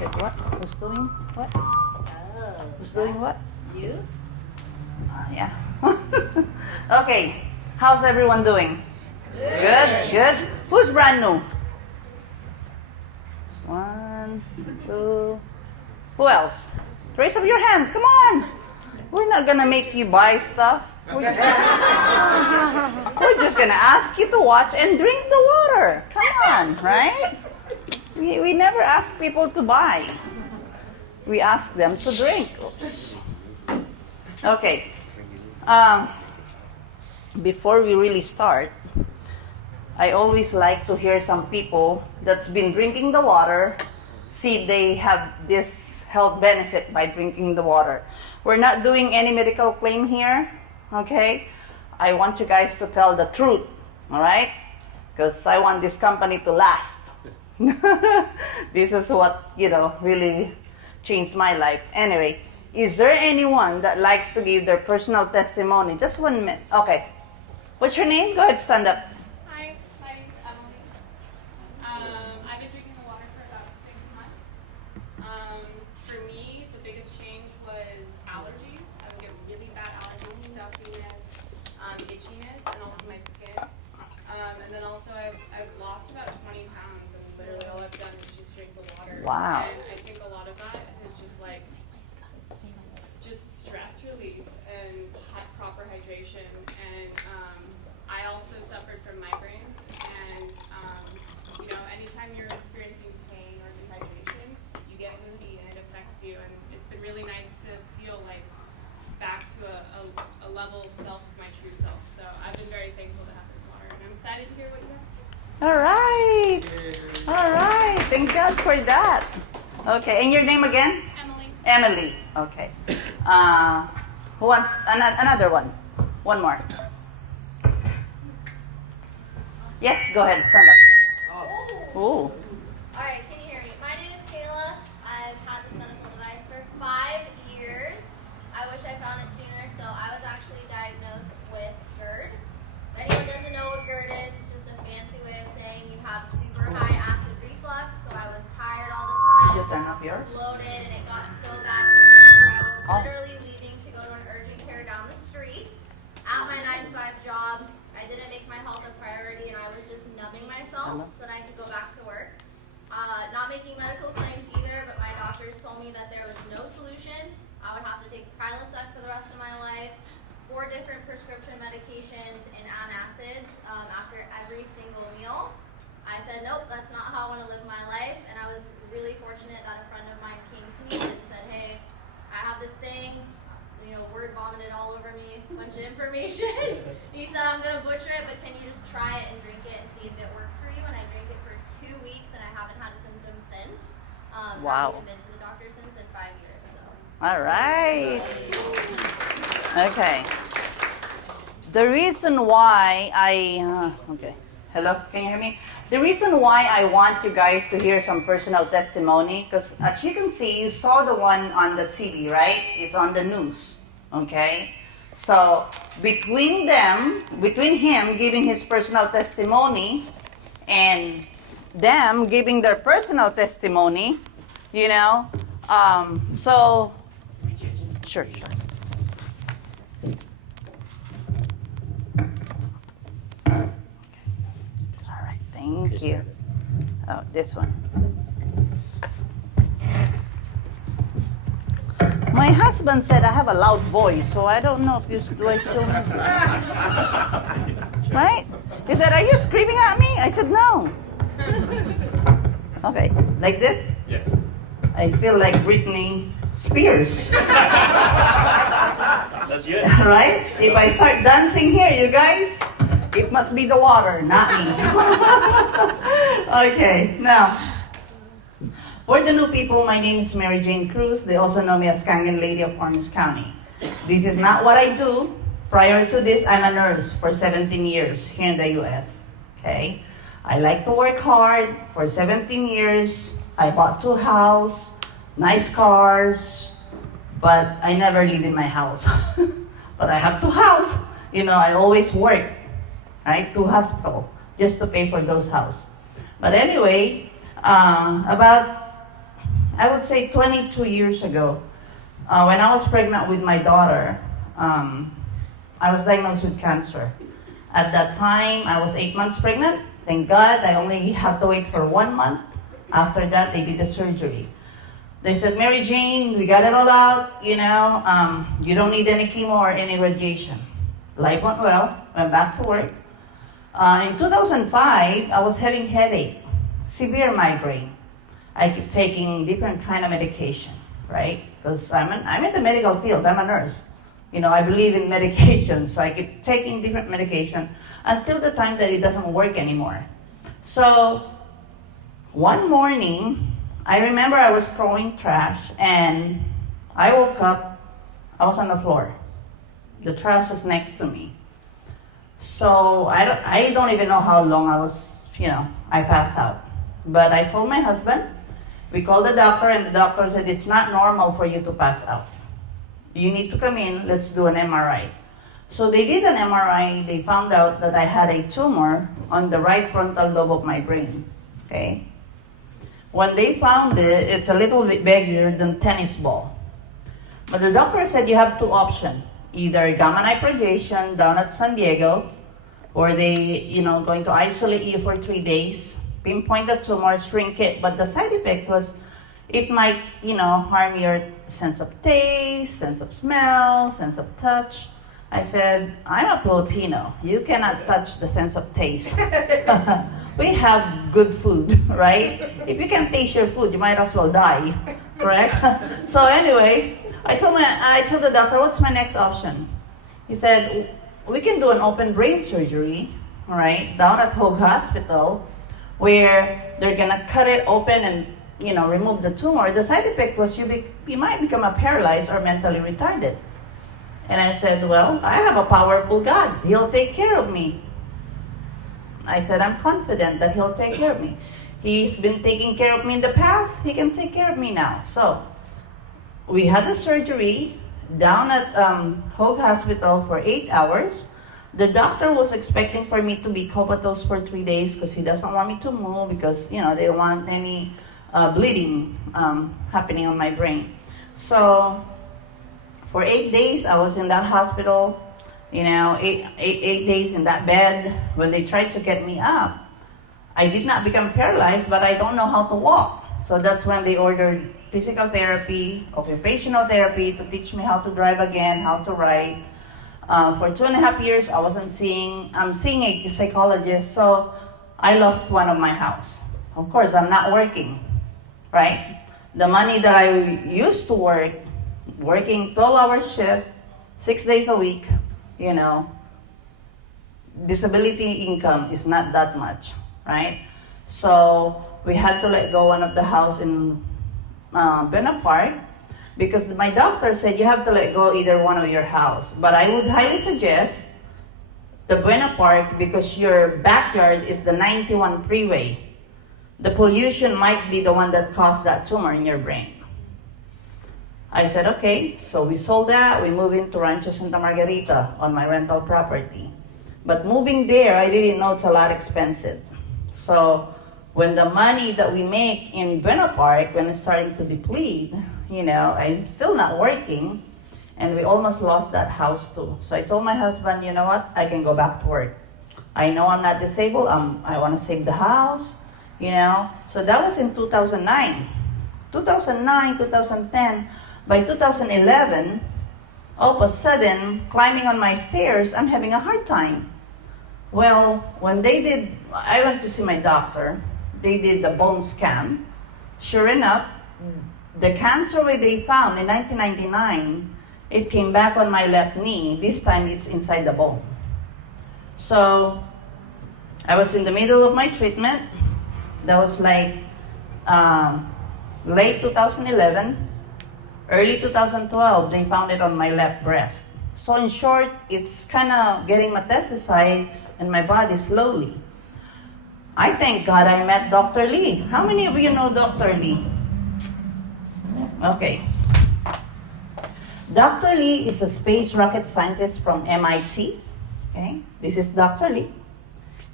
said what? Who's doing what? Oh. Who's doing what? You? Yeah. Okay. How's everyone doing? Good. Good. Who's brand new? 1, 2. Who else? Raise up your hands. Come on. We're not gonna make you buy stuff. We're just gonna ask you to watch and drink the water. Come on, right? We never ask people to buy. We ask them to drink. Oops. Okay. Before we really start, I always like to hear some people that's been drinking the water, see they have this health benefit by drinking the water. We're not doing any medical claim here, okay? I want you guys to tell the truth, all right? Because I want this company to last. This is what, really changed my life. Anyway, is there anyone that likes to give their personal testimony? Just 1 minute. Okay. What's your name? Go ahead, stand up. Hi, my name's Emily. I've been drinking the water for about 6 months. For me, the biggest change was allergies. I would get really bad allergies, stuffiness, itchiness, and also my skin. And then also I've lost about 20 pounds, and literally all I've done is just drink the water. Wow. And I think a lot of that is just like just stress relief and proper hydration. And I also suffered from migraines, and anytime you're experiencing pain or dehydration, you get moody and it affects you. And it's been really nice to feel like back to a level self of my true self. So I've been very thankful to have this water, and I'm excited to hear what you have. All right. All right. Thank God for that. Okay. And your name again? Emily. Emily. Okay. Who wants another one? One more. Yes, go ahead. Stand up. Ooh. Alright, can you hear me? My name is Kayla. I've had this medical device for 5 years. I wish I found it sooner. So I was actually diagnosed with GERD. If anyone doesn't know what GERD is, it's just a fancy way of saying you have super high acid reflux. So I was tired all the Did you time, turn off yours? bloated, and it got so bad to the point where I was literally leaving to go to an urgent care down the street at my 9-to-5 job. I didn't make my health a priority, and I was just numbing myself so that I could go back to work. Not making medical claims either, but my doctors told me that there was no solution. I would have to take Prilosec for the rest of my life, 4 different prescription medications and antacids after every single meal. I said, nope, that's not how I want to live my life, and I was really fortunate that a friend of mine came to me and said, hey, I have this thing. Word vomited all over me, a bunch of information. He said, I'm going to butcher it, but can you just try it and drink it and see if it works for you? And I drank it for 2 weeks, and I haven't had a symptom since. Wow. Haven't even been to the doctor since in 5 years. So. All right. Okay. The reason why okay. Hello, can you hear me? The reason why I want you guys to hear some personal testimony, because as you can see, you saw the one on the TV, right? It's on the news, okay? So between him giving his personal testimony and them giving their personal testimony, so sure. Thank you. Oh, this one. My husband said I have a loud voice, so I don't know if do I still need to. Right? He said, are you screaming at me? I said, no. Okay, like this? Yes. I feel like Britney Spears. That's good. Right? If I start dancing here, you guys, it must be the water, not me. Okay, now, for the new people, my name is Mary Jane Cruz. They also know me as Kangen Lady of Orange County. This is not what I do. Prior to this, I'm a nurse for 17 years here in the U.S. Okay? I like to work hard. For 17 years, I bought 2 houses, nice cars, but I never live in my house. But I have 2 houses. I always work, right? 2 hospitals, just to pay for those houses. But anyway, about I would say 22 years ago, when I was pregnant with my daughter, I was diagnosed with cancer. At that time, I was 8 months pregnant. Thank God, I only had to wait for 1 month. After that, they did the surgery. They said, Mary Jane, we got it all out, you know, you don't need any chemo or any radiation. Life went well, went back to work. In 2005, I was having headache, severe migraine. I keep taking different kind of medication, right? Because I'm in the medical field, I'm a nurse. You know, I believe in medication, so I keep taking different medication until the time that it doesn't work anymore. So, one morning, I remember I was throwing trash and I woke up, I was on the floor. The trash was next to me. So I don't even know how long I was, I passed out. But I told my husband, we called the doctor and the doctor said it's not normal for you to pass out. You need to come in, let's do an MRI. So they did an MRI, they found out that I had a tumor on the right frontal lobe of my brain, okay? When they found it, it's a little bit bigger than tennis ball. But the doctor said you have two options. Either gamma knife radiation down at San Diego, or they, going to isolate you for 3 days, pinpoint the tumor, shrink it. But the side effect was it might, harm your sense of taste, sense of smell, sense of touch. I said, I'm a Filipino. You cannot touch the sense of taste. We have good food, right? If you can taste your food, you might as well die, correct? So anyway, I told the doctor, what's my next option? He said, we can do an open brain surgery, all right, down at Hoag Hospital, where they're gonna cut it open and, remove the tumor. The side effect was you might become a paralyzed or mentally retarded. And I said, well, I have a powerful God. He'll take care of me. I said, I'm confident that He'll take care of me. He's been taking care of me in the past. He can take care of me now. So we had the surgery down at Hoag Hospital for 8 hours. The doctor was expecting for me to be comatose for 3 days because he doesn't want me to move because, they don't want any bleeding happening on my brain. So for 8 days, I was in that hospital, 8 days in that bed. When they tried to get me up, I did not become paralyzed, but I don't know how to walk. So that's when they ordered physical therapy, occupational therapy to teach me how to drive again, how to ride. For 2.5 years, I'm seeing a psychologist, so I lost one of my house. Of course, I'm not working, right? The money that I used to work, working 12-hour shift, 6 days a week, disability income is not that much, right? So we had to let go one of the house in Buena Park because my doctor said you have to let go either one of your house. But I would highly suggest the Buena Park because your backyard is the 91 freeway. The pollution might be the one that caused that tumor in your brain. I said, okay, so we sold that. We moved into Rancho Santa Margarita on my rental property. But moving there, I didn't know it's a lot expensive. So when the money that we make in Buena Park, when it's starting to deplete, I'm still not working, and we almost lost that house too. So I told my husband, you know what, I can go back to work. I know I'm not disabled, I want to save the house, So that was in 2009. 2009, 2010, by 2011, all of a sudden, climbing on my stairs, I'm having a hard time. Well, when I went to see my doctor, they did the bone scan. Sure enough, the cancer they found in 1999, it came back on my left knee. This time it's inside the bone. So I was in the middle of my treatment. That was like late 2011, early 2012, they found it on my left breast. So in short, it's kind of getting metastasized in my body slowly. I thank God I met Dr. Lee. How many of you know Dr. Lee? Okay. Dr. Lee is a space rocket scientist from MIT. Okay, this is Dr. Lee.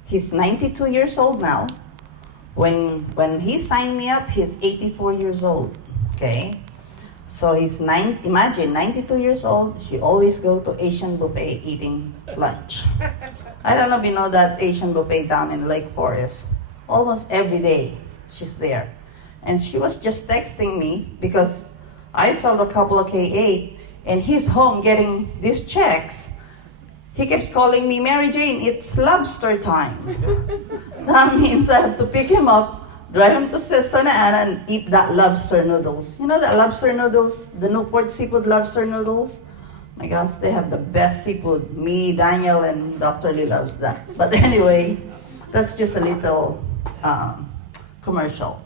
He's 92 years old now. When he signed me up, he's 84 years old. Okay? So he's imagine, 92 years old, she always go to Asian buffet eating lunch. I don't know if you know that Asian buffet down in Lake Forest. Almost every day, she's there. And she was just texting me because I saw the couple of K8 and he's home getting these checks. He keeps calling me, Mary Jane, it's lobster time. That means I have to pick him up, drive him to Santa Ana and eat that lobster noodles. You know that lobster noodles, the Newport Seafood lobster noodles? My gosh, they have the best seafood. Me, Daniel, and Dr. Lee loves that. But anyway, that's just a little commercial.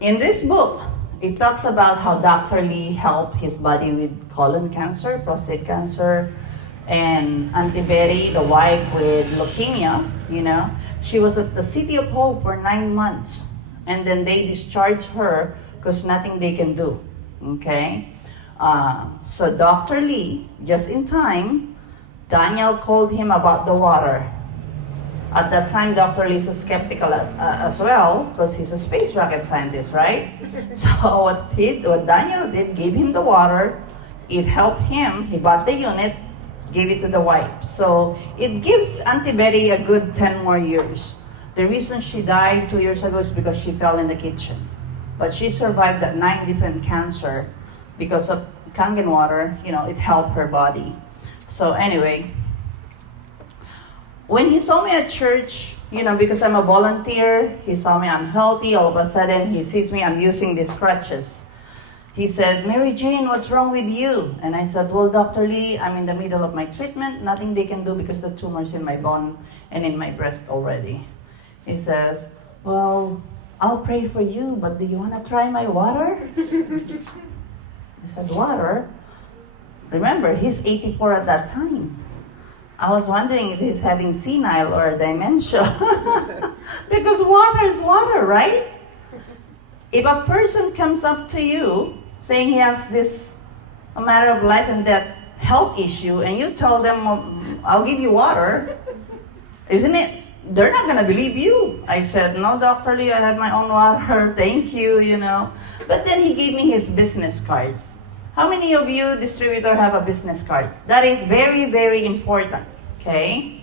In this book, it talks about how Dr. Lee helped his body with colon cancer, prostate cancer, and Auntie Betty, the wife with leukemia, you know. She was at the City of Hope for 9 months. And then they discharged her because nothing they can do, okay? So Dr. Lee, just in time, Daniel called him about the water. At that time, Dr. Lee is skeptical as well because he's a space rocket scientist, right? So what Daniel did, gave him the water. It helped him. He bought the unit, gave it to the wife. So it gives Auntie Betty a good 10 more years. The reason she died 2 years ago is because she fell in the kitchen. But she survived that 9 different cancer because of Kangen water. You know, it helped her body. So anyway, when he saw me at church, you know, because I'm a volunteer, he saw me I'm healthy. All of a sudden, he sees me I'm using these crutches. He said, Mary Jane, what's wrong with you? And I said, well, Dr. Lee, I'm in the middle of my treatment. Nothing they can do because the tumor's in my bone and in my breast already. He says, well, I'll pray for you, but do you want to try my water? I said, water? Remember, he's 84 at that time. I was wondering if he's having senile or dementia. Because water is water, right? If a person comes up to you saying he has this a matter of life and death health issue, and you tell them, I'll give you water, isn't it? They're not going to believe you. I said, no, Dr. Lee, I have my own water. Thank you, you know. But then he gave me his business card. How many of you, distributor, have a business card? That is very, very important, okay?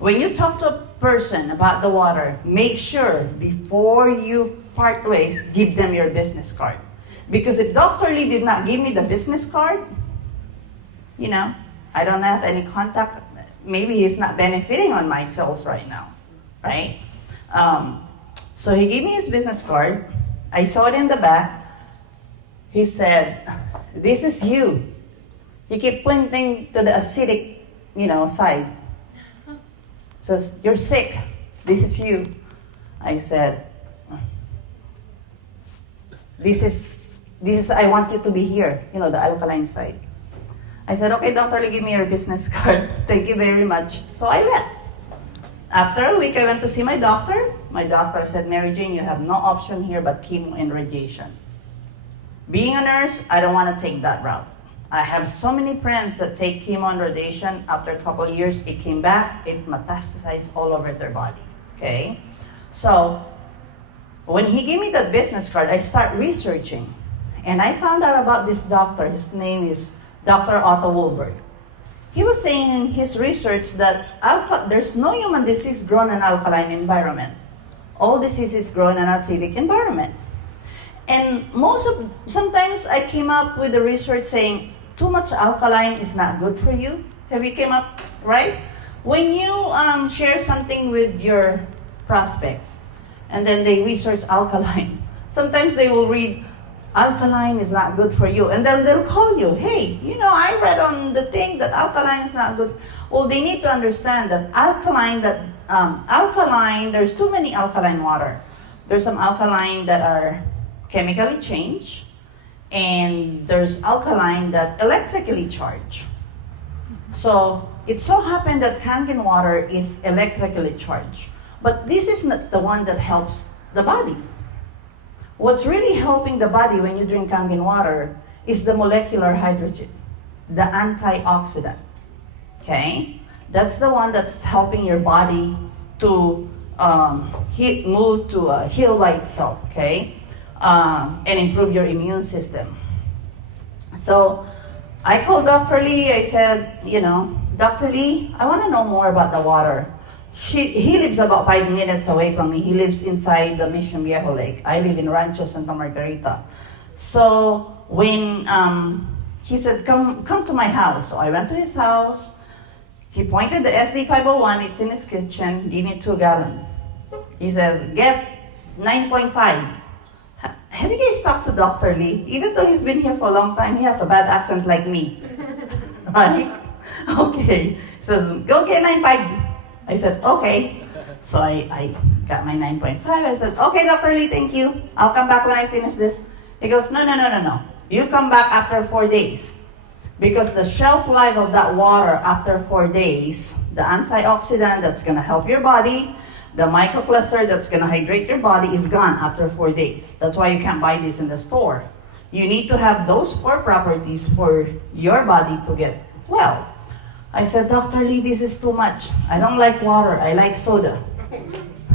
When you talk to a person about the water, make sure before you part ways, give them your business card. Because if Dr. Lee did not give me the business card, you know, I don't have any contact. Maybe he's not benefiting on my sales right now, right? So he gave me his business card. I saw it in the back. He said, this is you. He kept pointing to the acidic, you know, side. Says, you're sick. This is you. I said, this is, I want you to be here. You know, the alkaline side. I said, okay, Dr. Lee, give me your business card. Thank you very much. So I left. After a week, I went to see my doctor. My doctor said, Mary Jane, you have no option here but chemo and radiation. Being a nurse, I don't want to take that route. I have so many friends that take chemo and radiation. After a couple of years, it came back. It metastasized all over their body. Okay? So, when he gave me that business card, I start researching. And I found out about this doctor. His name is Dr. Otto Wohlberg. He was saying in his research that there's no human disease grown in an alkaline environment. All diseases grown in an acidic environment. And sometimes I came up with the research saying, too much alkaline is not good for you. Have you came up, right? When you share something with your prospect, and then they research alkaline, sometimes they will read, alkaline is not good for you. And then they'll call you, hey, you know, I read on the thing that alkaline is not good. Well, they need to understand that alkaline, there's too many alkaline water. There's some alkaline that are chemically changed, and there's alkaline that electrically charged. So it so happened that Kangen water is electrically charged. But this is not the one that helps the body. What's really helping the body when you drink Kangen water is the molecular hydrogen, the antioxidant. Okay? That's the one that's helping your body to he move to heal by itself, okay, and improve your immune system. So I called Dr. Lee. I said, Dr. Lee, I want to know more about the water. He lives about 5 minutes away from me. He lives inside the Mission Viejo Lake. I live in Rancho Santa Margarita. So when he said, come to my house. So I went to his house. He pointed the SD501. It's in his kitchen. Give me 2 gallons. He says, get 9.5. Have you guys talked to Dr. Lee? Even though he's been here for a long time, he has a bad accent like me. Right? Okay. He says, go get 9.5. I said, okay. So I got my 9.5. I said, okay, Dr. Lee, thank you. I'll come back when I finish this. He goes, no. You come back after 4 days. Because the shelf life of that water after 4 days, the antioxidant that's going to help your body, the microcluster that's going to hydrate your body is gone after 4 days. That's why you can't buy this in the store. You need to have those 4 properties for your body to get well. I said, Dr. Lee, this is too much. I don't like water. I like soda.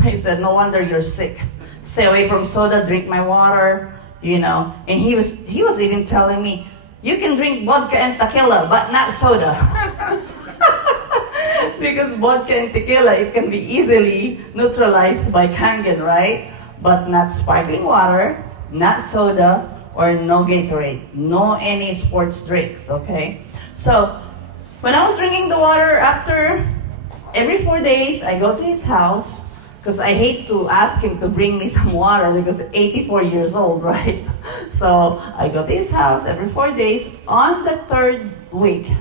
He said, no wonder you're sick. Stay away from soda, drink my water, And he was even telling me, you can drink vodka and tequila, but not soda. Because vodka and tequila, it can be easily neutralized by Kangen, right? But not sparkling water, not soda, or no Gatorade. No any sports drinks, okay? So, when I was drinking the water after every 4 days, I go to his house because I hate to ask him to bring me some water because 84 years old, right? So I go to his house every 4 days. On the 3rd week,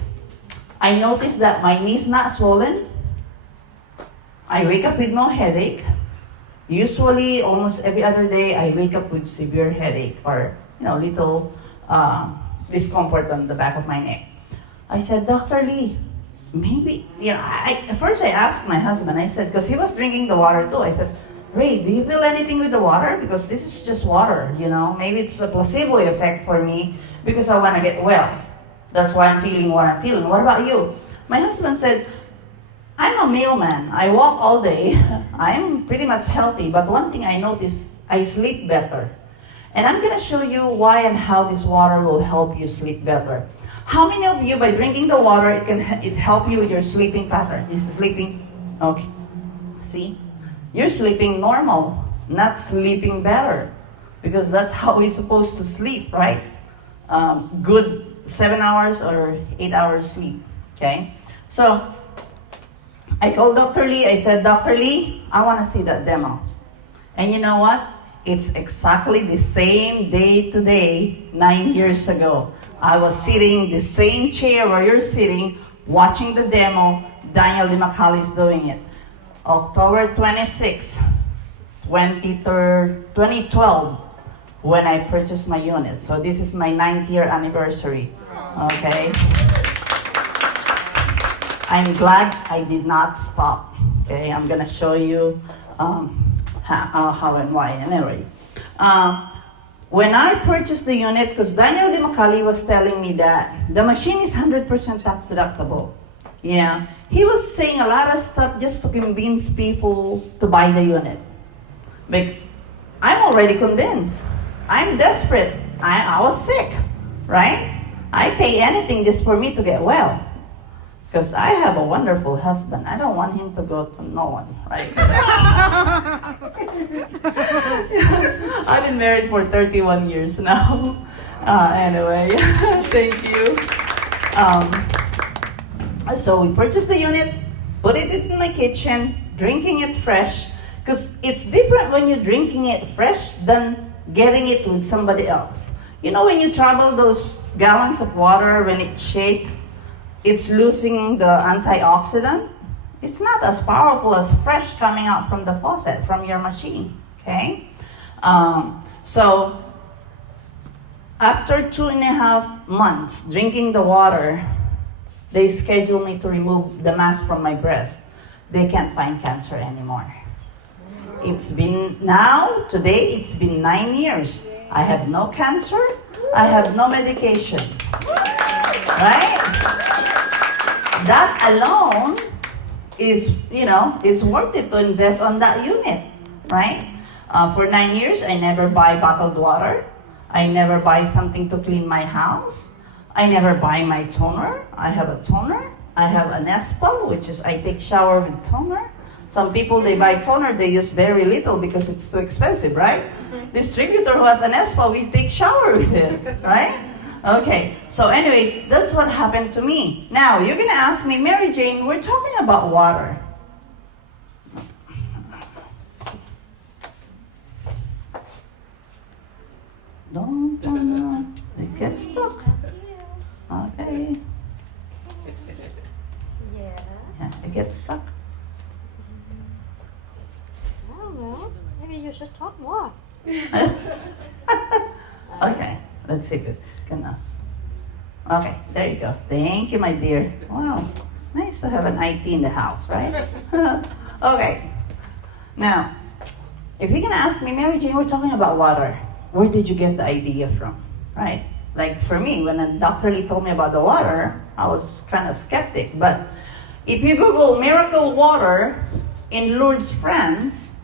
I noticed that my knee's not swollen. I wake up with no headache. Usually, almost every other day, I wake up with severe headache or little discomfort on the back of my neck. I said, Dr. Lee, maybe, at first I asked my husband, I said, because he was drinking the water too. I said, Ray, do you feel anything with the water? Because this is just water, Maybe it's a placebo effect for me because I want to get well. That's why I'm feeling what I'm feeling. What about you? My husband said, I'm a mailman. I walk all day. I'm pretty much healthy. But one thing I notice, I sleep better. And I'm going to show you why and how this water will help you sleep better. How many of you, by drinking the water, it help you with your sleeping pattern? Is sleeping, okay. See? You're sleeping normal, not sleeping better. Because that's how we're supposed to sleep, right? Good 7 hours or 8 hours sleep, okay? So, I called Dr. Lee. I said, Dr. Lee, I want to see that demo. And you know what? It's exactly the same day today, 9 years ago. I was sitting in the same chair where you're sitting, watching the demo. Daniel DeMacali is doing it. October 26, 2012, when I purchased my unit. So this is my 9th year anniversary. Okay? I'm glad I did not stop. Okay, I'm gonna show you how and why. Anyway, when I purchased the unit, because Daniel DeMacali was telling me that the machine is 100% tax deductible. Yeah, he was saying a lot of stuff just to convince people to buy the unit. But I'm already convinced. I'm desperate. I was sick, right? I pay anything just for me to get well. Because I have a wonderful husband. I don't want him to go to no one, right? I've been married for 31 years now. Anyway, thank you. So we purchased the unit, put it in my kitchen, drinking it fresh. Because it's different when you're drinking it fresh than getting it with somebody else. When you travel those gallons of water, when it shakes, it's losing the antioxidant. It's not as powerful as fresh coming out from the faucet, from your machine, okay? So, after 2.5 months drinking the water, they scheduled me to remove the mass from my breast. They can't find cancer anymore. It's been, today, it's been 9 years. I have no cancer. I have no medication. Right? That alone is, it's worth it to invest on that unit, right? For 9 years, I never buy bottled water. I never buy something to clean my house. I never buy my toner. I have a toner. I have an Espa, which is I take shower with toner. Some people, they buy toner, they use very little because it's too expensive, right? Distributor who has an Espa, we take shower with it, right? Okay, so anyway, that's what happened to me. Now, you're gonna ask me, Mary Jane, we're talking about water. Don't, it gets stuck. Okay, Yes. yeah, it gets stuck. I don't know. Maybe you should talk more. Okay, let's see if it's gonna. Okay, there you go. Thank you, my dear. Wow, nice to have an IT in the house, right? Okay, now, if you're gonna ask me, Mary Jane, we're talking about water. Where did you get the idea from, right? Like for me, when Dr. Lee told me about the water, I was kind of skeptic. But if you Google miracle water in Lourdes, France,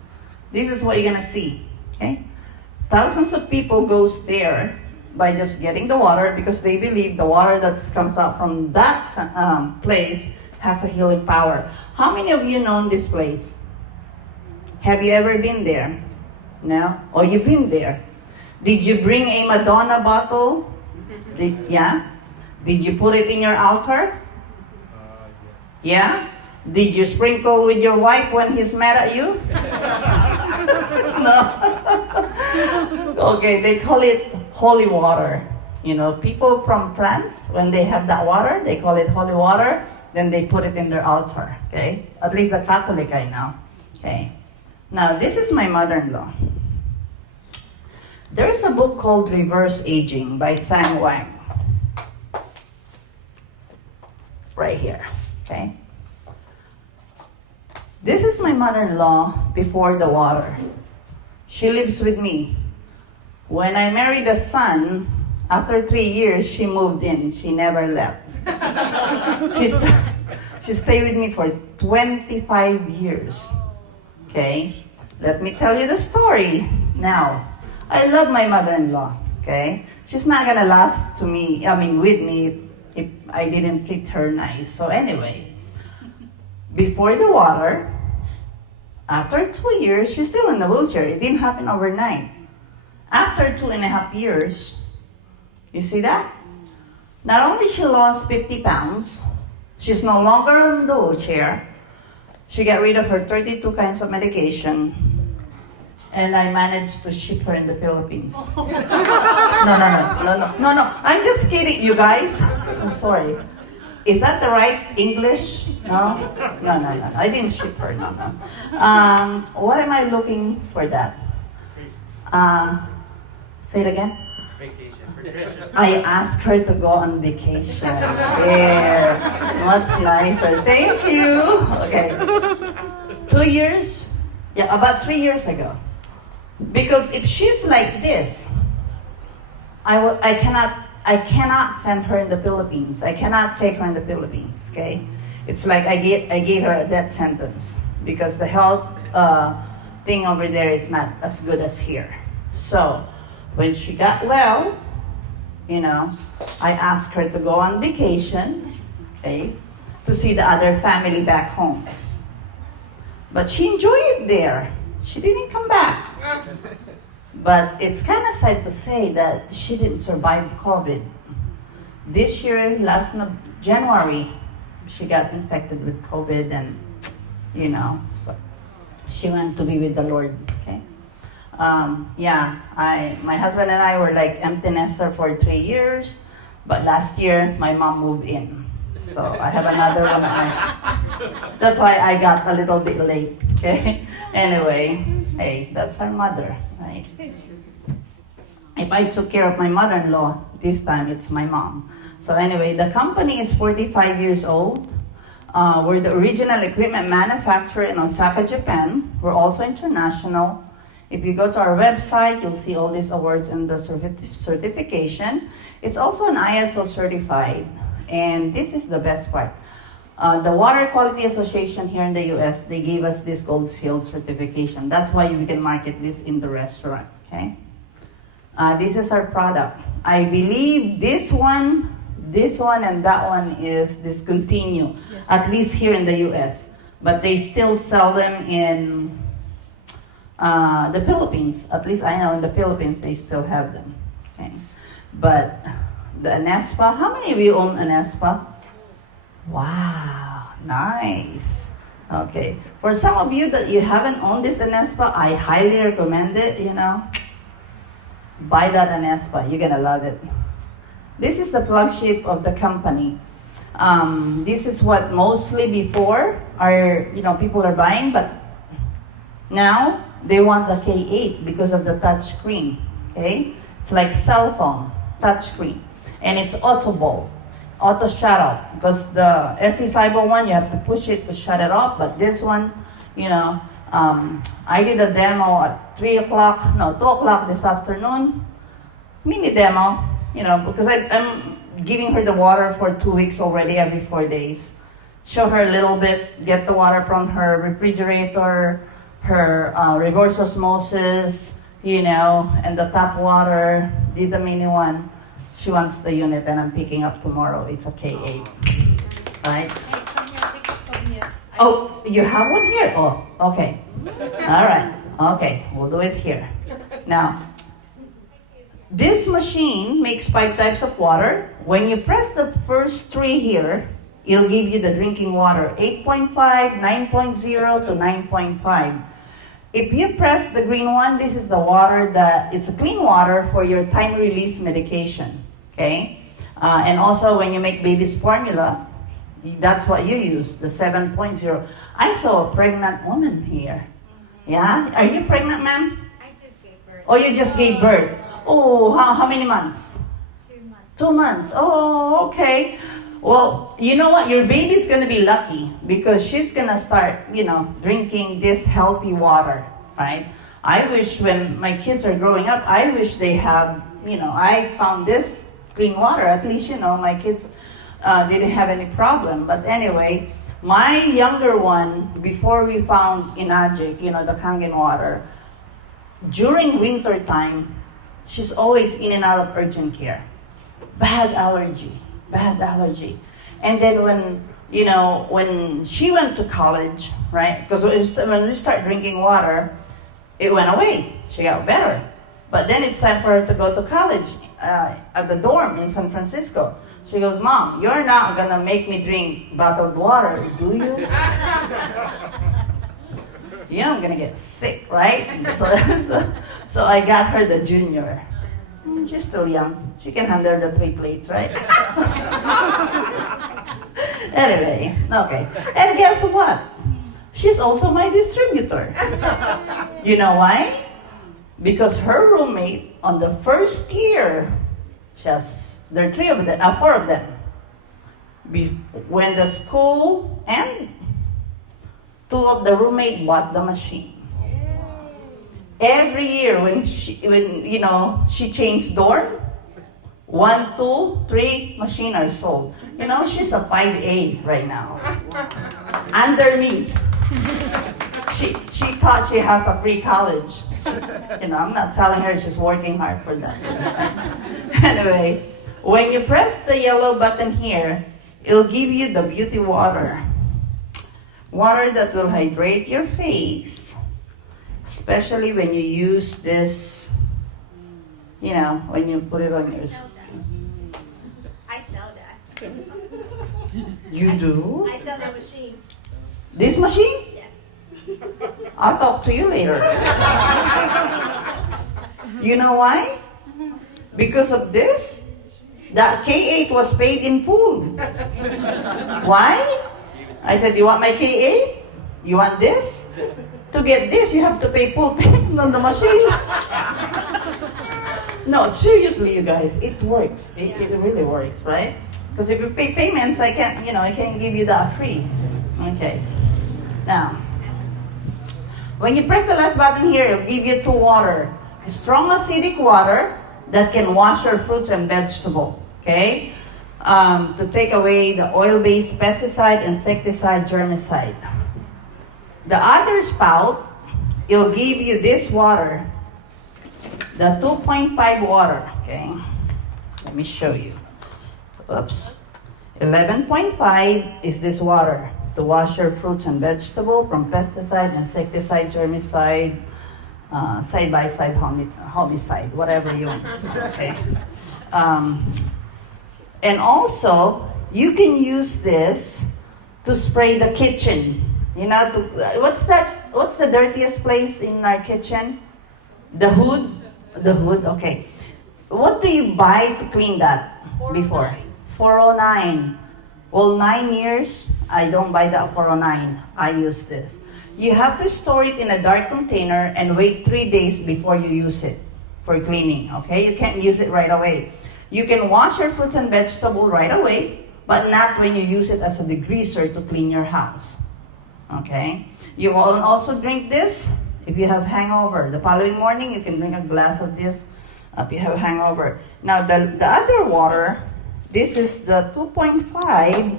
this is what you're gonna see. Okay, thousands of people goes there by just getting the water because they believe the water that comes out from that place has a healing power. How many of you know this place? Have you ever been there? No? Or you've been there? Did you bring a Madonna bottle? Yeah? Did you put it in your altar? Yeah? Did you sprinkle with your wife when he's mad at you? No. Okay, they call it holy water. People from France, when they have that water, they call it holy water, then they put it in their altar. Okay? At least the Catholic I know. Okay. Now, this is my mother-in-law. There is a book called Reverse Aging by Sam Wang. Right here. Okay? This is my mother-in-law before the water. She lives with me. When I married a son, after 3 years, she moved in. She never left. She stayed with me for 25 years. Okay? Let me tell you the story. Now, I love my mother-in-law. Okay? She's not gonna last with me if I didn't treat her nice. So anyway, before the water, after 2 years, she's still in the wheelchair. It didn't happen overnight. After 2.5 years, you see that? Not only she lost 50 pounds, she's no longer in the wheelchair. She got rid of her 32 kinds of medication, and I managed to ship her in the Philippines. No. I'm just kidding, you guys. I'm sorry. Is that the right English? No. I didn't ship her. No. What am I looking for that? Say it again. Vacation. I asked her to go on vacation. Yeah. What's nicer? Thank you. Okay. 2 years? Yeah, about 3 years ago. Because if she's like this, I cannot send her in the Philippines. I cannot take her in the Philippines, okay? It's like I gave her a death sentence because the health thing over there is not as good as here. So, when she got well, I asked her to go on vacation, okay, to see the other family back home. But she enjoyed it there. She didn't come back. But it's kind of sad to say that she didn't survive COVID. This year, January, she got infected with COVID and, so she went to be with the Lord, okay? My husband and I were like empty nester for 3 years, but last year, my mom moved in. So I have another one. That's why I got a little bit late, okay? Anyway, hey, that's our mother, right? If I took care of my mother-in-law, this time it's my mom. So anyway, the company is 45 years old. We're the original equipment manufacturer in Osaka, Japan. We're also international. If you go to our website, you'll see all these awards and the certification. It's also an ISO certified. And this is the best part. The Water Quality Association here in the US, they gave us this gold seal certification. That's why we can market this in the restaurant, okay? This is our product. I believe this one, and that one is discontinued, at least here in the US. But they still sell them in the Philippines. At least I know in the Philippines they still have them, okay? But the Anespa, how many of you own Anespa? Wow, nice. Okay, for some of you that you haven't owned this Anespa, I highly recommend it, Buy that Anespa, you're gonna love it. This is the flagship of the company. This is what mostly before people are buying, but now they want the K8 because of the touch screen, okay? It's like cell phone, touch screen. And it's auto shut off, because the ST501 you have to push it to shut it off, but this one, I did a demo at 2 o'clock this afternoon, mini demo, because I'm giving her the water for 2 weeks already, every 4 days. Show her a little bit, get the water from her refrigerator, her reverse osmosis, and the tap water, did the mini one. She wants the unit and I'm picking up tomorrow. It's a K8, right? Hey, come here, pick it from here. Oh, you have one here? Oh, okay. All right. Okay, we'll do it here. Now, this machine makes 5 types of water. When you press the first 3 here, it'll give you the drinking water, 8.5, 9.0 to 9.5. If you press the green one, this is the water it's a clean water for your time-release medication, okay? And also when you make baby's formula, that's what you use, the 7.0. I saw a pregnant woman here. Yeah? Are you pregnant, ma'am? I just gave birth. Oh, you just gave birth. Oh, how many months? 2 months. 2 months. Oh, okay. Well, you know what? Your baby's going to be lucky because she's going to start, drinking this healthy water, right? I wish when my kids are growing up, I wish they have, I found this clean water. At least, my kids didn't have any problem. But anyway, my younger one, before we found Inagic, the Kangen water, during winter time, she's always in and out of urgent care. Bad allergy. And then when she went to college, right? Because when we start drinking water, it went away. She got better. But then it's time for her to go to college at the dorm in San Francisco. She goes, Mom, you're not going to make me drink bottled water, do you? I'm going to get sick, right? So I got her the junior. She's still young. She can handle the 3 plates, right? Anyway, okay. And guess what? She's also my distributor. You know why? Because her roommate on the first year, there are 4 of them. When the school ended, 2 of the roommate bought the machine. Every year when she changed dorm, 1, 2, 3 machines are sold. She's a 5A right now. Under me. She thought she has a free college. I'm not telling her she's working hard for that. Anyway, when you press the yellow button here, it'll give you the beauty water. Water that will hydrate your face, especially when you use this, when you put it on your skin. I sell that. You do? I sell that machine. This machine? Yes. I'll talk to you later. You know why? Because of this, that K8 was paid in full. Why? I said, you want my K8? You want this? To get this, you have to pay full payment on the machine. No, seriously, you guys, it works. It really works, right? Because if you pay payments, I can't give you that free. Okay. Now, when you press the last button here, it'll give you 2 water. Strong acidic water that can wash your fruits and vegetable. Okay? to take away the oil-based pesticide, insecticide, germicide. The other spout, it'll give you this water, the 2.5 water, okay? Let me show you. Oops. 11.5 is this water to wash your fruits and vegetables from pesticide, insecticide, germicide, side-by-side homicide, whatever you want, okay? And also, you can use this to spray the kitchen. You know, what's the dirtiest place in our kitchen? The hood? The hood, okay. What do you buy to clean that before? 409. Well, 9 years, I don't buy that 409. I use this. You have to store it in a dark container and wait 3 days before you use it for cleaning, okay? You can't use it right away. You can wash your fruits and vegetables right away, but not when you use it as a degreaser to clean your house, okay? You will also drink this if you have hangover. The following morning, you can drink a glass of this if you have hangover. Now, the other water, this is the 2.5,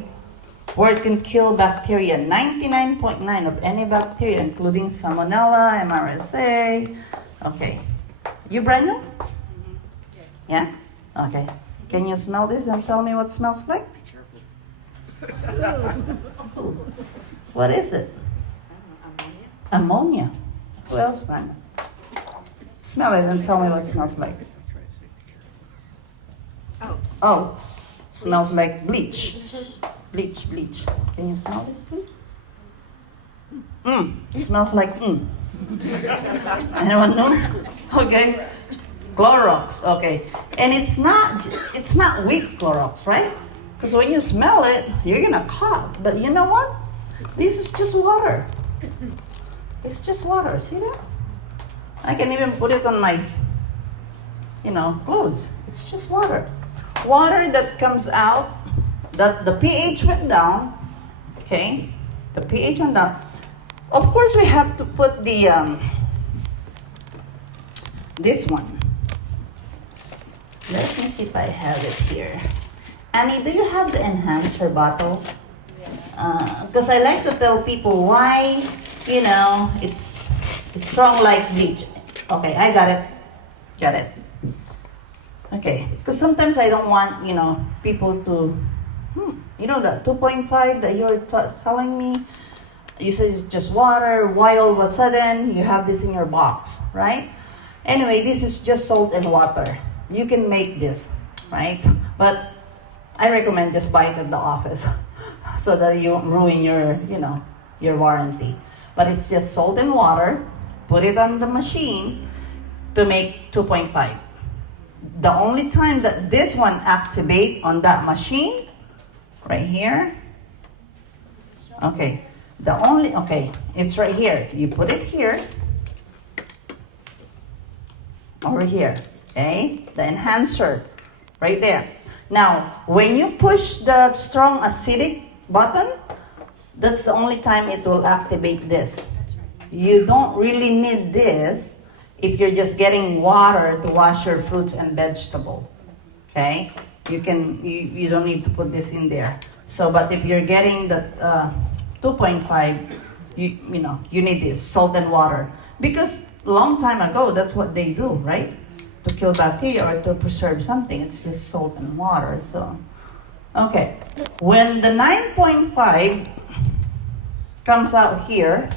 where it can kill bacteria, 99.9 of any bacteria, including Salmonella, MRSA. Okay. You brand new? Yes. Yeah? Okay. Can you smell this and tell me what it smells like? Ooh. What is it? Ammonia. Who else brand new? Smell it and tell me what it smells like. Oh. Smells like bleach. Bleach. Can you smell this, please? It smells like Anyone know? Okay. Clorox, okay. And it's not weak Clorox, right? Because when you smell it, you're gonna cough. But you know what? This is just water. It's just water, see that? I can even put it on my, clothes. It's just water. Water that comes out, that the pH went down, okay? The pH went down. Of course, we have to put the, this one. Let me see if I have it here. Annie, do you have the enhancer bottle? Because I like to tell people why, it's strong like bleach. Okay, I got it. Got it. Okay, because sometimes I don't want, people to, that 2.5 that you're telling me, you say it's just water, why all of a sudden you have this in your box, right? Anyway, this is just salt and water. You can make this, right? But I recommend just buy it at the office so that you won't ruin your warranty. But it's just salt and water, put it on the machine to make 2.5. The only time that this one activate on that machine, right here, okay, it's right here. You put it here, over here, okay, the enhancer, right there. Now, when you push the strong acidic button, that's the only time it will activate this. You don't really need this if you're just getting water to wash your fruits and vegetable, okay? You don't need to put this in there. So, but if you're getting the 2.5, you need this, salt and water. Because long time ago, that's what they do, right? To kill bacteria or to preserve something, it's just salt and water, so. Okay, when the 9.5 comes out here,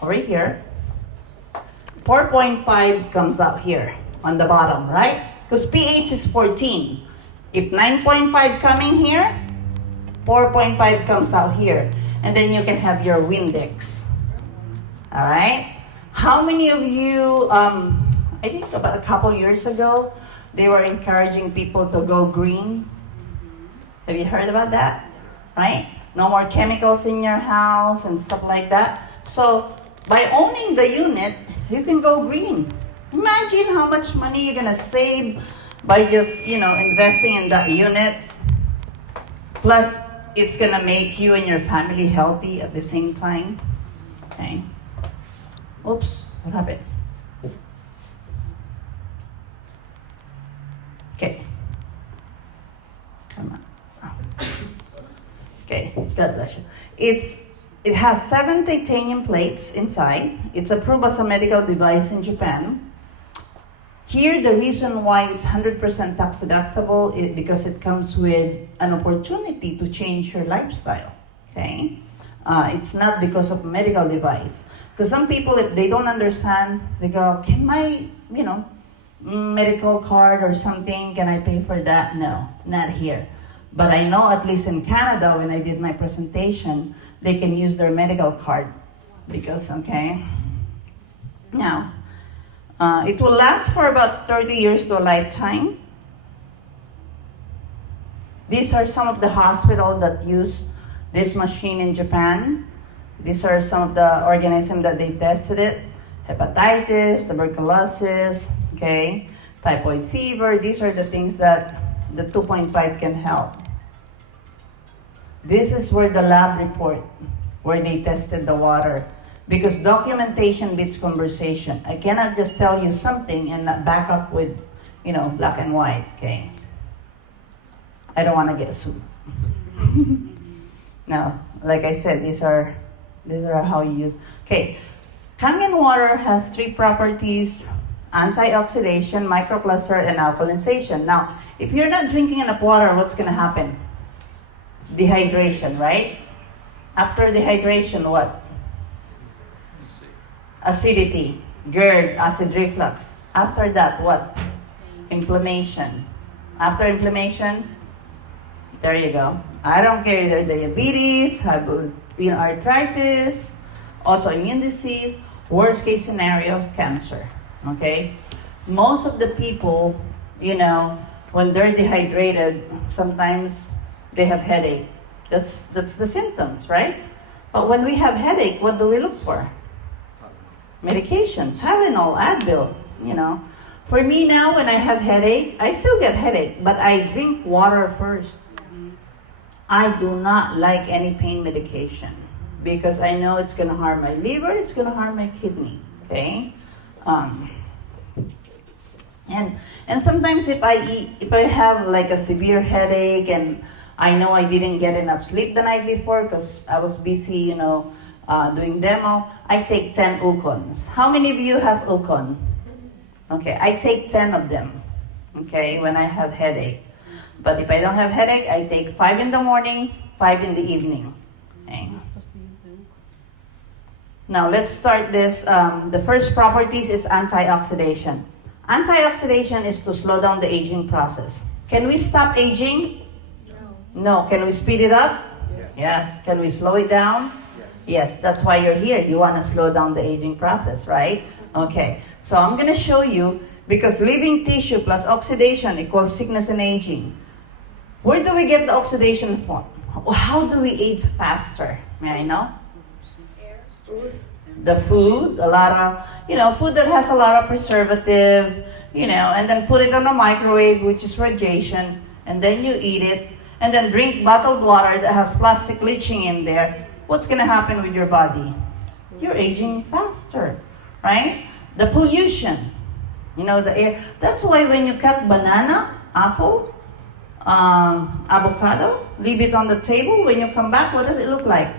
right here, 4.5 comes out here on the bottom, right? Because pH is 14. If 9.5 coming here, 4.5 comes out here. And then you can have your Windex. All right? How many of you, I think about a couple years ago, they were encouraging people to go green. Have you heard about that? Right? No more chemicals in your house and stuff like that. So, by owning the unit, you can go green. Imagine how much money you're gonna save by just, investing in that unit. Plus, it's gonna make you and your family healthy at the same time. Okay. Oops, what happened? Okay. God bless you. It has 7 titanium plates inside. It's approved as a medical device in Japan. Here, the reason why it's 100% tax deductible is because it comes with an opportunity to change your lifestyle. Okay, it's not because of a medical device. Because some people, if they don't understand, they go, "Can my, medical card or something? Can I pay for that?" No, not here. But I know at least in Canada, when I did my presentation, they can use their medical card because, okay. Now, it will last for about 30 years to a lifetime. These are some of the hospitals that use this machine in Japan. These are some of the organisms that they tested it. Hepatitis, tuberculosis, okay, typhoid fever. These are the things that the 2.5 can help. This is where the lab report, where they tested the water. Because documentation beats conversation. I cannot just tell you something and not back up with, black and white, okay? I don't want to get sued. Now, like I said, these are how you use. Okay, Kangen water has 3 properties: antioxidation, microcluster, and alkalization. Now, if you're not drinking enough water, what's going to happen? Dehydration, right? After dehydration, what? Acidity, GERD, acid reflux. After that, what? Inflammation. After inflammation, there you go. I don't care either diabetes, arthritis, autoimmune disease, worst case scenario, cancer. Okay? Most of the people, when they're dehydrated, sometimes they have headache. That's the symptoms, right? But when we have headache, what do we look for? Medication, Tylenol, Advil, For me now, when I have headache, I still get headache, but I drink water first. I do not like any pain medication because I know it's going to harm my liver, it's going to harm my kidney, okay? And sometimes if I have like a severe headache and I know I didn't get enough sleep the night before because I was busy, doing demo, I take 10 Ukons. How many of you has Ukon? Okay, I take 10 of them, okay, when I have headache. But if I don't have headache, I take 5 in the morning, 5 in the evening. Okay. Now, let's start this. The first properties is antioxidation. Antioxidation is to slow down the aging process. Can we stop aging? No. Can we speed it up? Yes. Can we slow it down? Yes, that's why you're here. You want to slow down the aging process, right? Okay, so I'm going to show you, because living tissue plus oxidation equals sickness and aging. Where do we get the oxidation from? How do we age faster? May I know? The food, a lot of, food that has a lot of preservative, and then put it on a microwave, which is radiation, and then you eat it, and then drink bottled water that has plastic leaching in there. What's going to happen with your body? You're aging faster, right? The pollution, the air. That's why when you cut banana, apple, avocado, leave it on the table, when you come back, what does it look like?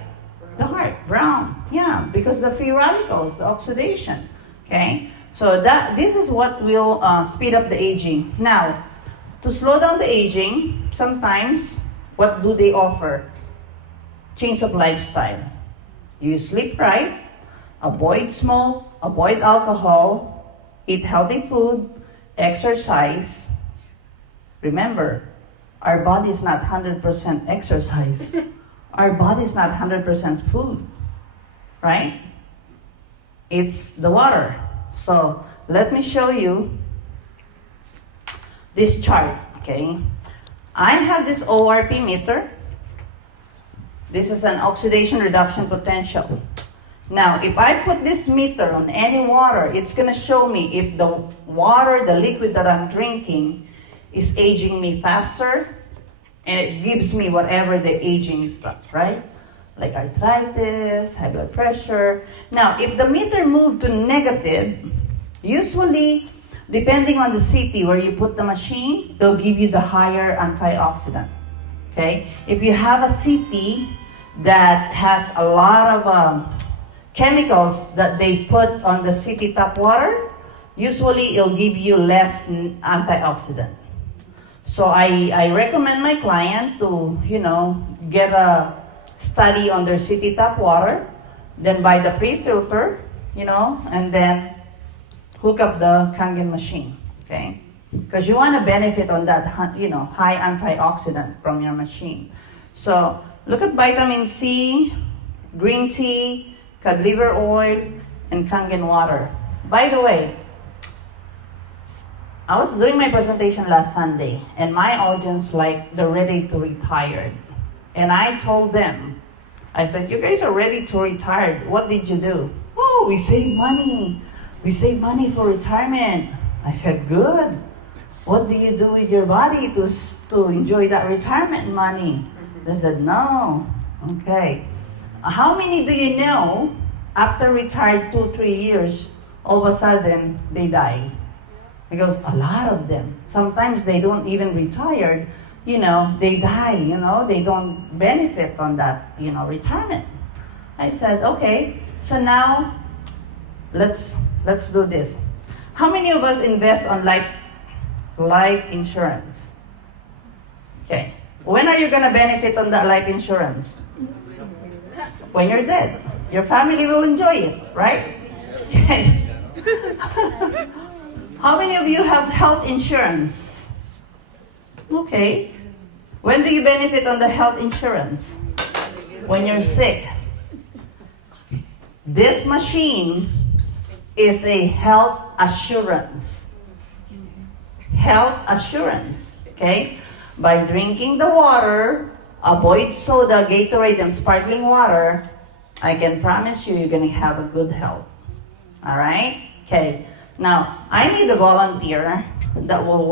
The heart, brown. Yeah, because the free radicals, the oxidation. Okay? So this is what will speed up the aging. Now, to slow down the aging, sometimes, what do they offer? Change of lifestyle. You sleep right, avoid smoke, avoid alcohol, eat healthy food, exercise. Remember, our body is not 100% exercise. Our body is not 100% food, right? It's the water. So let me show you this chart, okay? I have this ORP meter. This is an oxidation reduction potential. Now, if I put this meter on any water, it's going to show me if the water, the liquid that I'm drinking, is aging me faster, and it gives me whatever the aging stuff, right? Like arthritis, high blood pressure. Now, if the meter moved to negative, usually, depending on the city where you put the machine, they'll give you the higher antioxidant, okay? If you have a city that has a lot of chemicals that they put on the city tap water, usually it'll give you less antioxidant. So I recommend my client to, get a study on their city tap water, then buy the pre-filter, and then hook up the Kangen machine, okay? Because you want to benefit on that, high antioxidant from your machine. So look at vitamin C, green tea, cod liver oil, and Kangen water. By the way, I was doing my presentation last Sunday, and my audience, they're ready to retire. And I told them, I said, you guys are ready to retire. What did you do? Oh, we save money. We save money for retirement. I said, good. What do you do with your body to enjoy that retirement money? They said, no. Okay. How many do you know, after retired 2-3 years, all of a sudden, they die? Because a lot of them, sometimes they don't even retire, they die, they don't benefit on that, retirement. I said, okay, so now let's do this. How many of us invest on life insurance? Okay. When are you going to benefit on that life insurance? When you're dead. Your family will enjoy it, right? How many of you have health insurance? Okay. When do you benefit on the health insurance? When you're sick. This machine is a health assurance. Health assurance, okay? By drinking the water, avoid soda, Gatorade, and sparkling water, I can promise you're going to have a good health. All right? Okay. Now, I need a volunteer that will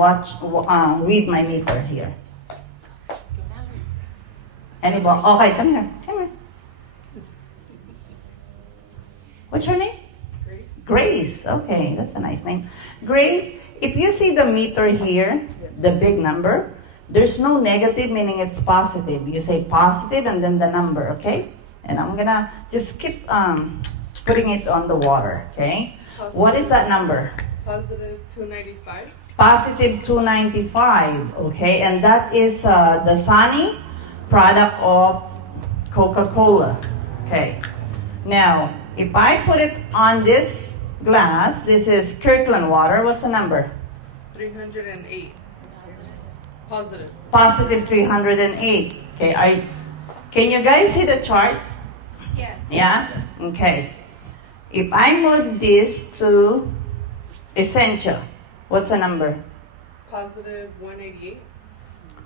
read my meter here. Anybody? Okay, come here. Come here. What's your name? Grace. Grace. Okay, that's a nice name. Grace, if you see the meter here, the big number, there's no negative, meaning it's positive. You say positive and then the number, okay? And I'm gonna just keep putting it on the water, okay? What is that number? Positive 295. Positive 295, okay? And that is the Sunny product of Coca-Cola, okay? Now, if I put it on this glass, this is Kirkland water, what's the number? 308. Positive. Positive 308, okay? Can you guys see the chart? Yes. Yeah? Okay. If I move this to essential, what's the number? Positive 188.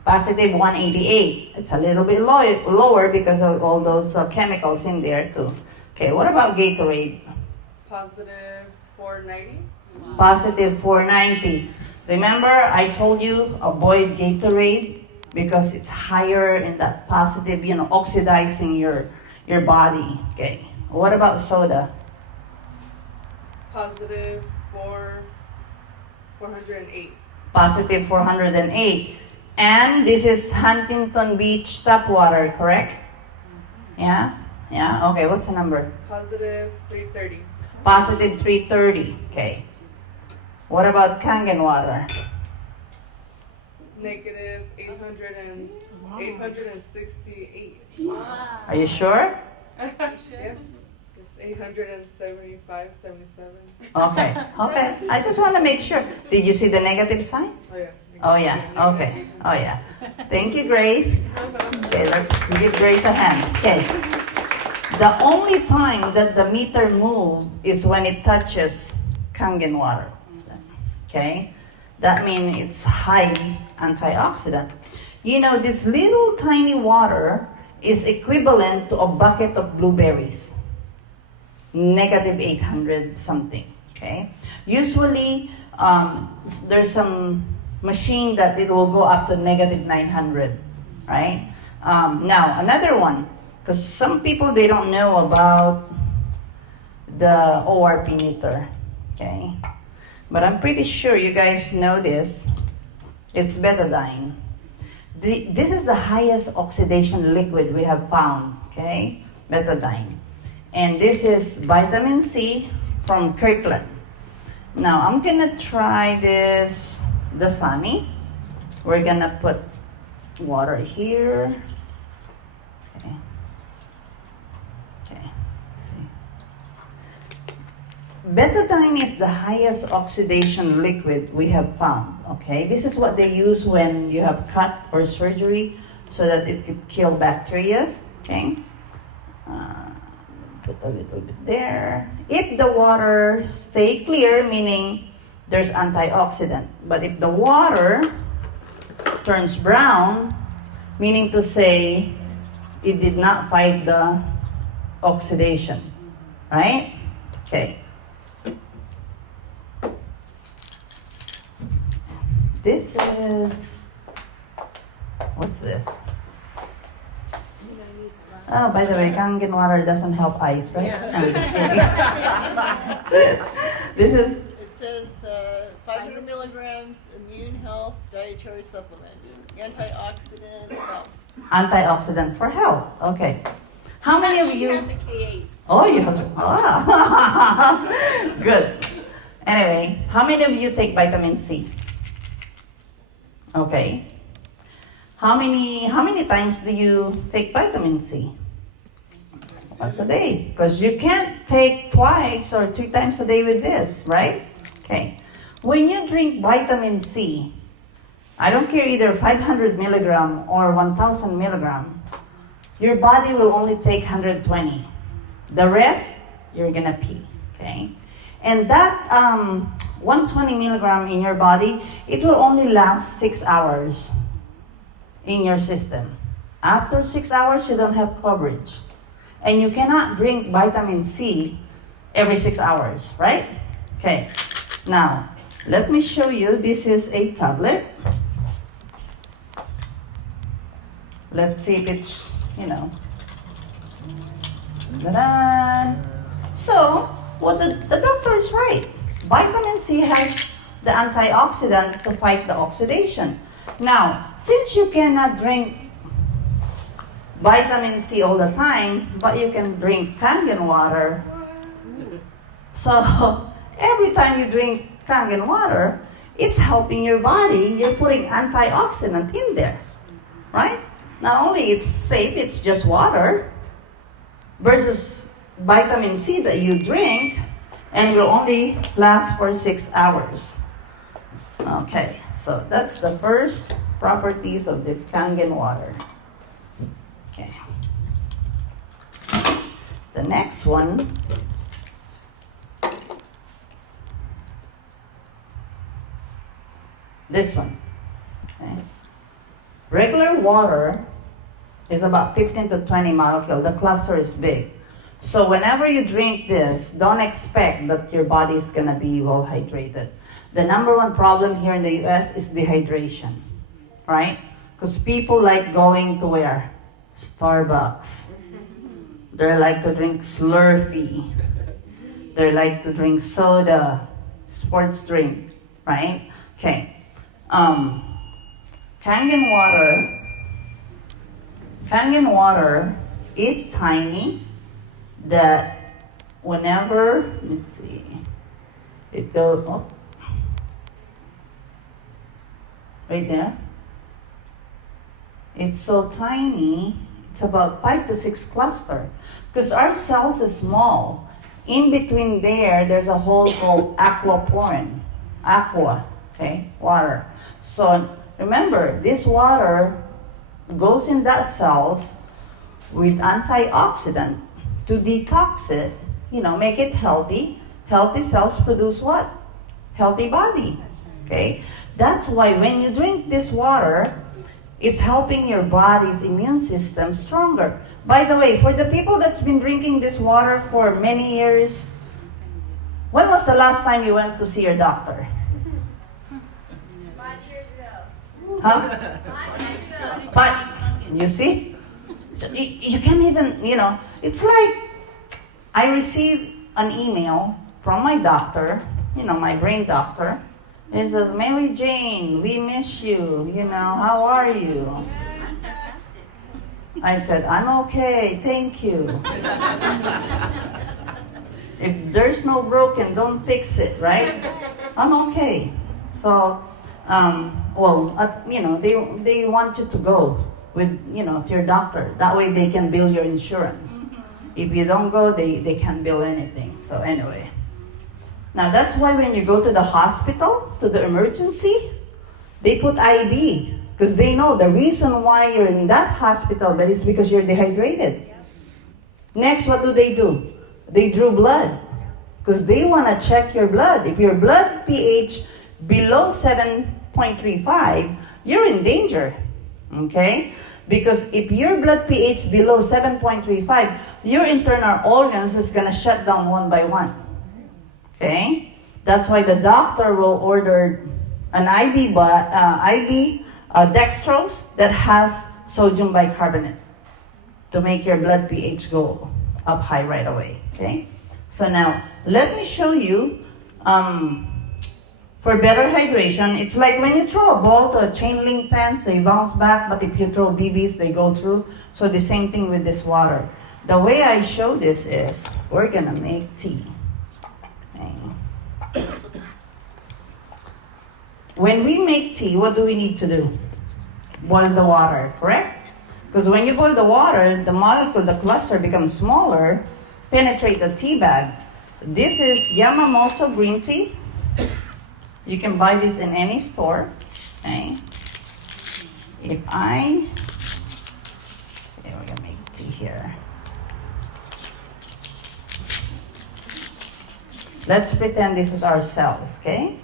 Positive 188. It's a little bit lower because of all those chemicals in there too. Okay, what about Gatorade? Positive 490. Positive 490. Remember, I told you avoid Gatorade because it's higher in that positive, oxidizing your body. Okay. What about soda? Positive 408. Positive 408. And this is Huntington Beach tap water, correct? Yeah? Yeah? Okay, what's the number? Positive 330. Positive 330. Okay. What about Kangen water? Negative 868. Are you sure? Yeah. It's 875, 77. Okay. Okay. I just want to make sure. Did you see the negative sign? Oh yeah. Oh yeah. Okay. Oh yeah. Thank you, Grace. Okay, let's give Grace a hand. Okay. The only time that the meter moves is when it touches Kangen water. Okay? That means it's high antioxidant. This little tiny water is equivalent to a bucket of blueberries. Negative 800 something. Okay? Usually, there's some machine that it will go up to negative 900. Right? Now, another one. Because some people, they don't know about the ORP meter. Okay? But I'm pretty sure you guys know this. It's betadine. This is the highest oxidation liquid we have found, okay? Betadine. And this is vitamin C from Kirkland. Now, I'm gonna try this, the Sunny. We're gonna put water here. Okay. Okay, let's see. Betadine is the highest oxidation liquid we have found, okay? This is what they use when you have cut or surgery so that it could kill bacteria, okay? Put a little bit there. If the water stay clear, meaning there's antioxidant. But if the water turns brown, meaning to say it did not fight the oxidation, right? Okay. This is, what's this? Oh, by the way, Kangen water doesn't help eyes, right? Yeah. I'm just kidding. This is It says 500 milligrams immune health dietary supplement, antioxidant health. antioxidant for health. Okay. How many of you? Has a K8. Oh, you have to. Ah. Good. Anyway, how many of you take vitamin C? Okay. How many times do you take vitamin C? Once a day. Because you can't take twice or 3 times a day with this, right? Okay. When you drink vitamin C, I don't care either 500 milligram or 1000 milligram, your body will only take 120. The rest, you're gonna pee, okay? And that 120 milligram in your body, it will only last 6 hours in your system. After 6 hours, you don't have coverage. And you cannot drink vitamin C every 6 hours, right? Okay, now, let me show you, this is a tablet. Let's see if it's, Ta-da! So, what the doctor is right. Vitamin C has the antioxidant to fight the oxidation. Now, since you cannot drink vitamin C all the time, but you can drink Kangen water, so every time you drink Kangen water, it's helping your body. You're putting antioxidant in there, right? Not only it's safe, it's just water, versus vitamin C that you drink and will only last for 6 hours. Okay, so that's the first properties of this Kangen water. Okay. The next one, this one. Okay. Regular water is about 15 to 20 molecules. The cluster is big. So whenever you drink this, don't expect that your body is going to be well hydrated. The number one problem here in the US is dehydration, right? Because people like going to where? Starbucks. They like to drink Slurpee. They like to drink soda, sports drink, right? Okay. Kangen water is tiny, that whenever, let me see, it goes, oh, right there. It's so tiny, it's about 5 to 6 cluster. Because our cells is small. In between there's a hole called aquaporin. Aqua, okay, water. So remember, this water goes in that cells with antioxidant to detox it, make it healthy. Healthy cells produce what? Healthy body, okay? That's why when you drink this water, it's helping your body's immune system stronger. By the way, for the people that's been drinking this water for many years, when was the last time you went to see your doctor? 5 years ago. Huh? 5 years ago. But, you see? So you can't even, it's like I received an email from my doctor, my brain doctor, He says, Mary Jane, we miss you. You know, how are you? I said, I'm okay, thank you. If there's no broken, don't fix it, right? I'm okay. So, they want you to go with, to your doctor. That way they can bill your insurance. If you don't go, they can't bill anything. So anyway. Now that's why when you go to the hospital, to the emergency, they put IV. Because they know the reason why you're in that hospital bed is because you're dehydrated. Next, what do? They drew blood. Because they want to check your blood. If your blood pH below 7.35, you're in danger. Okay? Because if your blood pH below 7.35, your internal organs is going to shut down one by one. Okay? That's why the doctor will order an IV dextrose that has sodium bicarbonate to make your blood pH go up high right away. Okay? So now, let me show you, for better hydration, it's like when you throw a ball to a chain link fence, they bounce back, but if you throw BBs, they go through. So the same thing with this water. The way I show this is, we're gonna make tea. Okay. When we make tea, what do we need to do? Boil the water, correct? Because when you boil the water, the molecule, the cluster becomes smaller, penetrate the tea bag. This is Yamamoto green tea. You can buy this in any store. Okay. We're gonna make tea here. Let's pretend this is our cells, okay?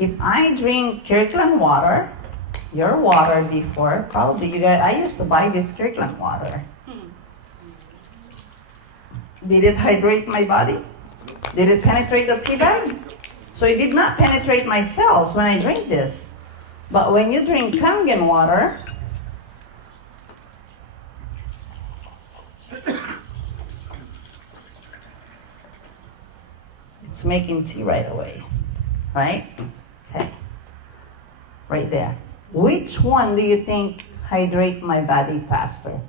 If I drink Kirkland water, your water before, probably you guys, I used to buy this Kirkland water. Did it hydrate my body? Did it penetrate the tea bag? So it did not penetrate my cells when I drink this. But when you drink Kangen water, it's making tea right away. Right? Okay. Right there. Which one do you think hydrate my body faster?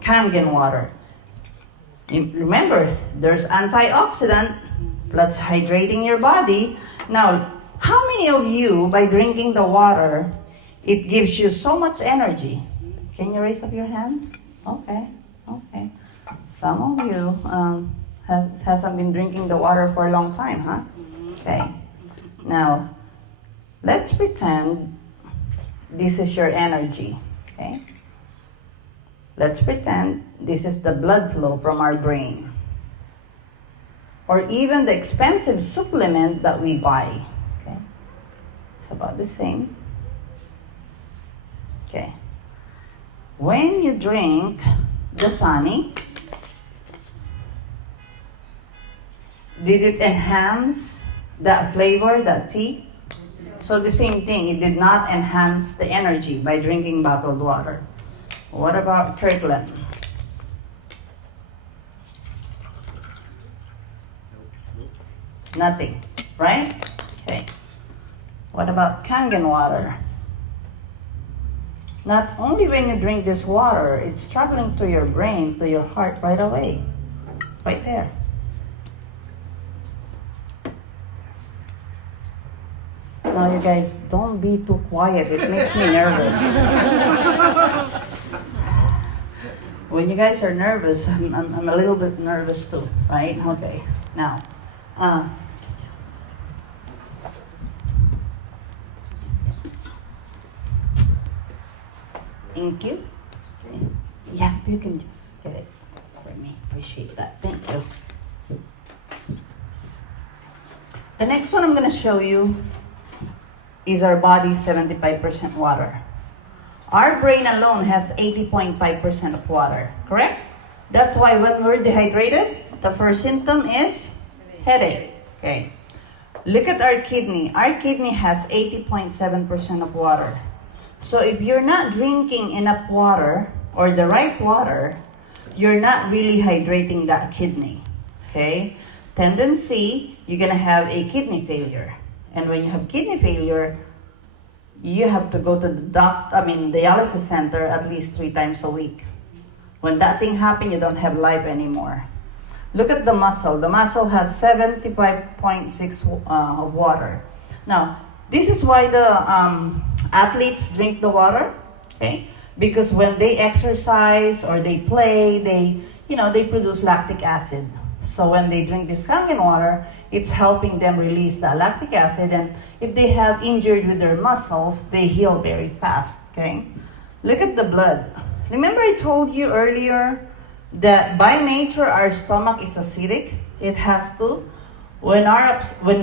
Kangen water. Remember, there's antioxidant plus hydrating your body. Now, how many of you, by drinking the water, it gives you so much energy? Can you raise up your hands? Okay. Some of you hasn't been drinking the water for a long time, huh? Okay. Now, let's pretend this is your energy, okay? Let's pretend this is the blood flow from our brain. Or even the expensive supplement that we buy, okay? It's about the same. Okay. When you drink Dasani, did it enhance that flavor, that tea? So the same thing, it did not enhance the energy by drinking bottled water. What about Kirkland? Nothing, right? Okay. What about Kangen water? Not only when you drink this water, it's traveling to your brain, to your heart right away. Right there. Now you guys, don't be too quiet. It makes me nervous. When you guys are nervous, I'm a little bit nervous too, right? Okay. Now, thank you. Okay. Yeah, you can just get it for me. Appreciate that. Thank you. The next one I'm going to show you is our body's 75% water. Our brain alone has 80.5% of water, correct? That's why when we're dehydrated, the first symptom is headache. Okay. Look at our kidney. Our kidney has 80.7% of water. So if you're not drinking enough water or the right water, you're not really hydrating that kidney. Okay? Tendency, you're gonna have a kidney failure. And when you have kidney failure, you have to go to the dialysis center at least 3 times a week. When that thing happens, you don't have life anymore. Look at the muscle. The muscle has 75.6 of water. Now, this is why the athletes drink the water, okay? Because when they exercise or they play, they produce lactic acid. So when they drink this Kangen water, it's helping them release the lactic acid, and if they have injured with their muscles, they heal very fast, okay? Look at the blood. Remember I told you earlier that by nature our stomach is acidic? It has to. When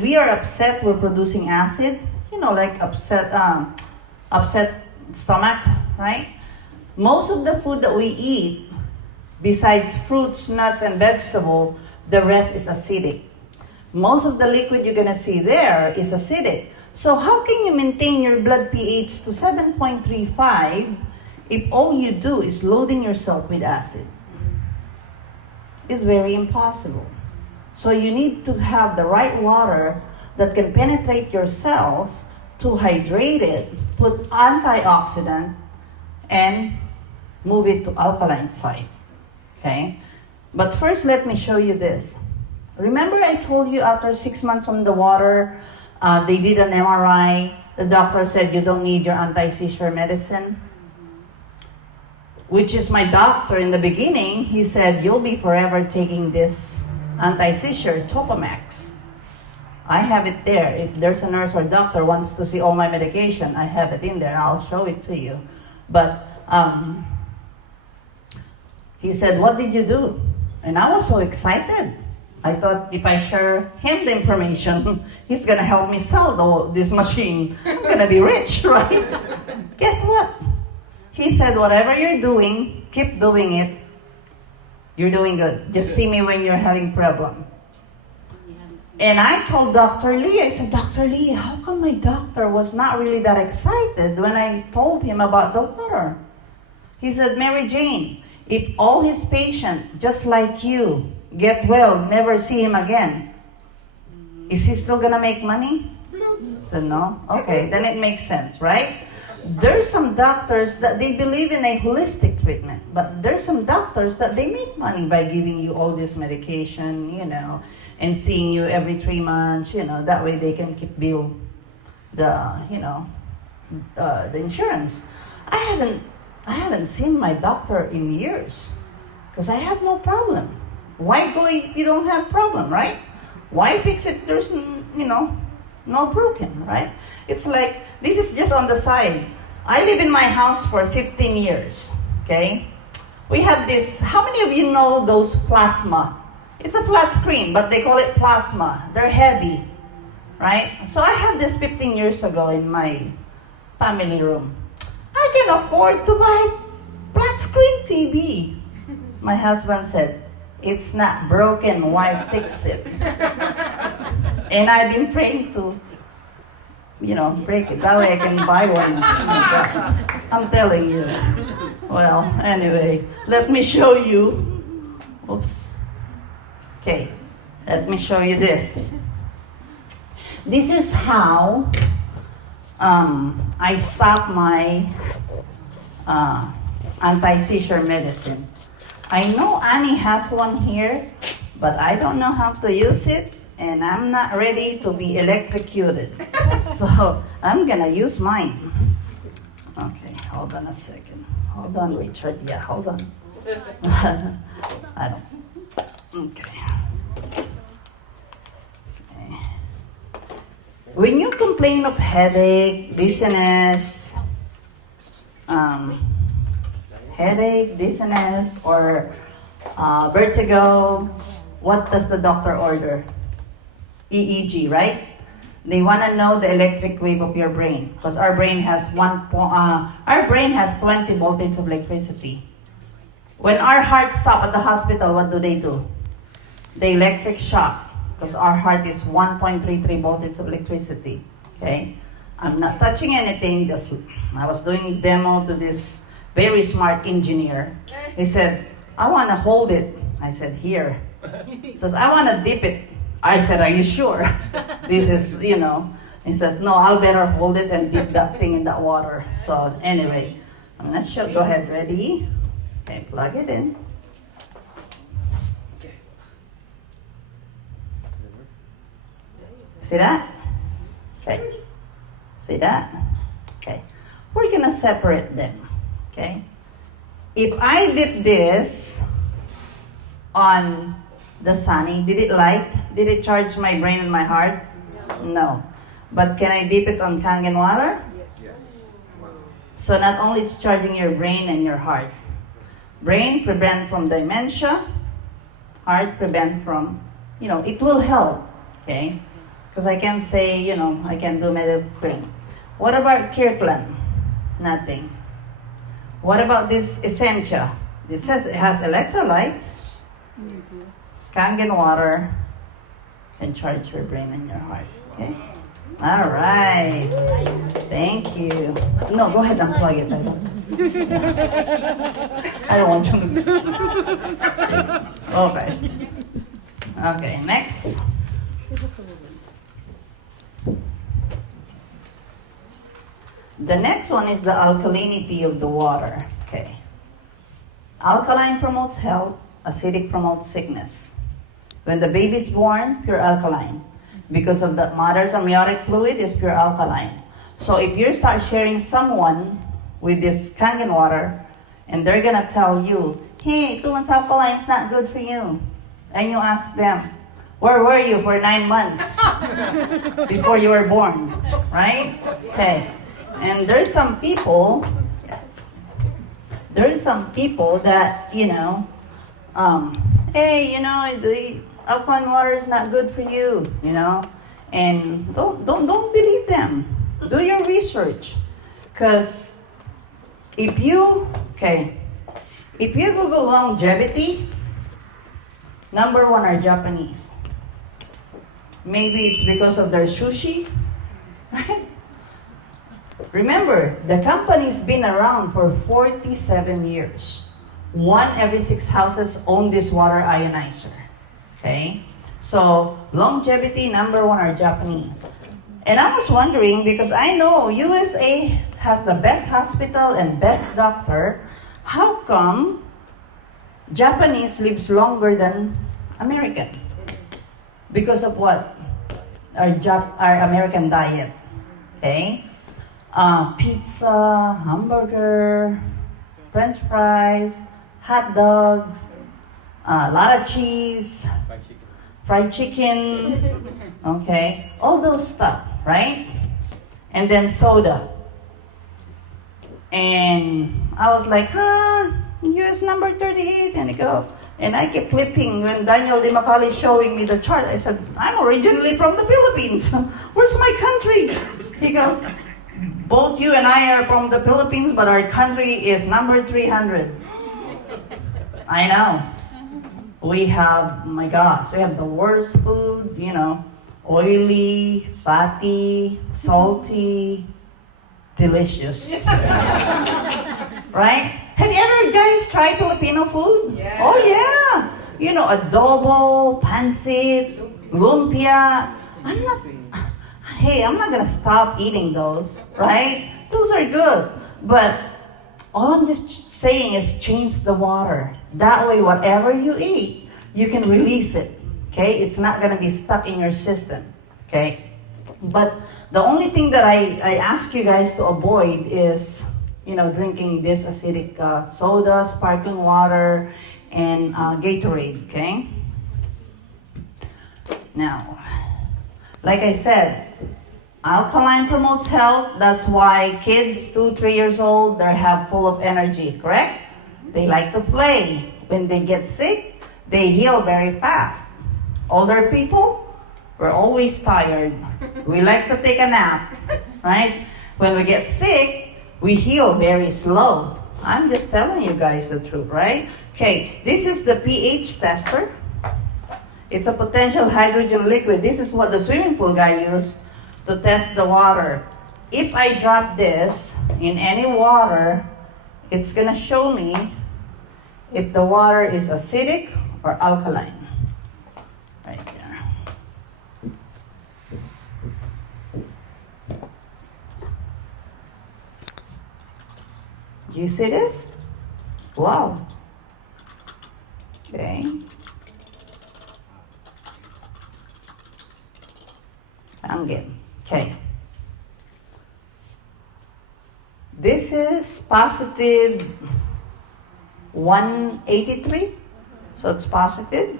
we are upset, we're producing acid, like upset stomach, right? Most of the food that we eat, besides fruits, nuts, and vegetable, the rest is acidic. Most of the liquid you're gonna see there is acidic. So how can you maintain your blood pH to 7.35 if all you do is loading yourself with acid? It's very impossible. So you need to have the right water that can penetrate your cells, to hydrate it, put antioxidant, and move it to alkaline site, okay? But first, let me show you this. Remember I told you after 6 months on the water, they did an MRI. The doctor said you don't need your anti-seizure medicine. Which is my doctor in the beginning. He said, you'll be forever taking this anti-seizure, Topamax. I have it there. If there's a nurse or doctor wants to see all my medication, I have it in there. I'll show it to you. But he said, what did you do? And I was so excited. I thought if I share him the information, he's going to help me sell this machine. I'm going to be rich, right? Guess what? He said, whatever you're doing, keep doing it. You're doing good. Just see me when you're having problem. And I told Dr. Lee, I said, Dr. Lee, how come my doctor was not really that excited when I told him about the water? He said, Mary Jane, if all his patients, just like you, get well, never see him again, is he still gonna make money? I said, no? Okay, then it makes sense, right? There's some doctors that they believe in a holistic treatment, but there's some doctors that they make money by giving you all this medication, and seeing you every 3 months, that way they can keep bill the insurance. I haven't seen my doctor in years because I have no problem. Why go if you don't have problem, right? Why fix it? There's, no broken, right? It's like, this is just on the side. I live in my house for 15 years, okay? We have this, how many of you know those plasma? It's a flat screen, but they call it plasma. They're heavy, right? So I had this 15 years ago in my family room. I can afford to buy flat screen TV. My husband said, it's not broken, why fix it? And I've been praying to, break it. That way I can buy one. I'm telling you. Well, anyway, let me show you. Oops. Okay, let me show you this. This is how I stop my anti-seizure medicine. I know Annie has one here, but I don't know how to use it, and I'm not ready to be electrocuted. So I'm gonna use mine. Okay, hold on a second. Hold on, Richard. Yeah, hold on. I don't. Okay. When you complain of headache, dizziness, or vertigo, what does the doctor order? EEG, right? They want to know the electric wave of your brain, because our brain has 20 voltage of electricity. When our heart stop at the hospital, what do? The electric shock, because our heart is 1.33 voltage of electricity. Okay, I'm not touching anything. I was doing demo to this very smart engineer. He said, I want to hold it. I said, here. He says, I want to dip it. I said, are you sure? This is, He says, no, I'll better hold it and dip that thing in that water. So anyway, I'm gonna show, go ahead, ready? Okay, plug it in. See that? Okay. See that? Okay. We're gonna separate them. Okay. If I dip this on the sunny, did it light? Did it charge my brain and my heart? No. But can I dip it on Kangen water? Yes. So not only it's charging your brain and your heart. Brain prevent from dementia. Heart prevent from, it will help. Okay. Because I can say, I can do medical claim. What about Kirkland? Nothing. What about this Essentia? It says it has electrolytes. Kangen water can charge your brain and your heart. Okay? All right. Thank you. No, go ahead and plug it. I don't want to. Okay. Okay, next. The next one is the alkalinity of the water. Okay. Alkaline promotes health, acidic promotes sickness. When the baby is born, pure alkaline. Because of the mother's amniotic fluid is pure alkaline. So if you start sharing someone with this Kangen water, and they're gonna tell you, hey, too much alkaline is not good for you. And you ask them, where were you for 9 months before you were born? Right? Okay. And there's some people that, hey, the alkaline water is not good for you, and don't believe them. Do your research. Because if you Google longevity, number one are Japanese. Maybe it's because of their sushi, right? Remember, the company's been around for 47 years. 1 every 6 houses own this water ionizer. Okay? So, longevity, number one are Japanese. And I was wondering, because I know USA has the best hospital and best doctor, how come Japanese lives longer than American? Because of what? Our American diet. Okay? Pizza, hamburger, French fries, hot dogs, a lot of cheese, fried chicken, okay, all those stuff, right? And then soda. And I was like, US number 38, and I go. And I kept flipping when Daniel De Macali showing me the chart. I said, I'm originally from the Philippines. Where's my country? He goes, both you and I are from the Philippines, but our country is number 300. I know. We have, my gosh, we have the worst food, oily, fatty, salty, delicious. Right? Have you ever guys tried Filipino food? Yeah. Oh yeah. Adobo, pancit, lumpia. I'm not gonna stop eating those, right? Those are good. But all I'm just saying is change the water. That way, whatever you eat, you can release it, okay? It's not gonna be stuck in your system, okay? But the only thing that I ask you guys to avoid is, drinking this acidic soda, sparkling water, and Gatorade, okay? Now, like I said, alkaline promotes health. That's why kids 2-3 years old, they have full of energy, correct? They like to play. When they get sick, they heal very fast. Older people, we're always tired. We like to take a nap, right? When we get sick, we heal very slow. I'm just telling you guys the truth, right? Okay, this is the pH tester. It's a potential hydrogen liquid. This is what the swimming pool guy used to test the water. If I drop this in any water, it's gonna show me if the water is acidic or alkaline. Right there. Do you see this? Wow. Okay. Kangen. Okay. This is positive 183. So it's positive.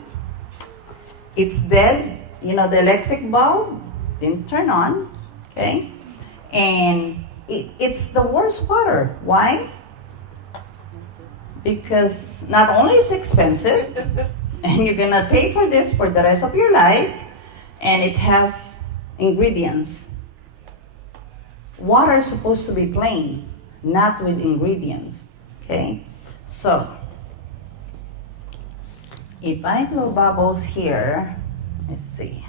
It's dead. You know, the electric bulb didn't turn on. Okay. And it's the worst water. Why? Because not only is it expensive, and you're gonna pay for this for the rest of your life, and it has ingredients. Water is supposed to be plain, not with ingredients. Okay? So, if I blow bubbles here, let's see.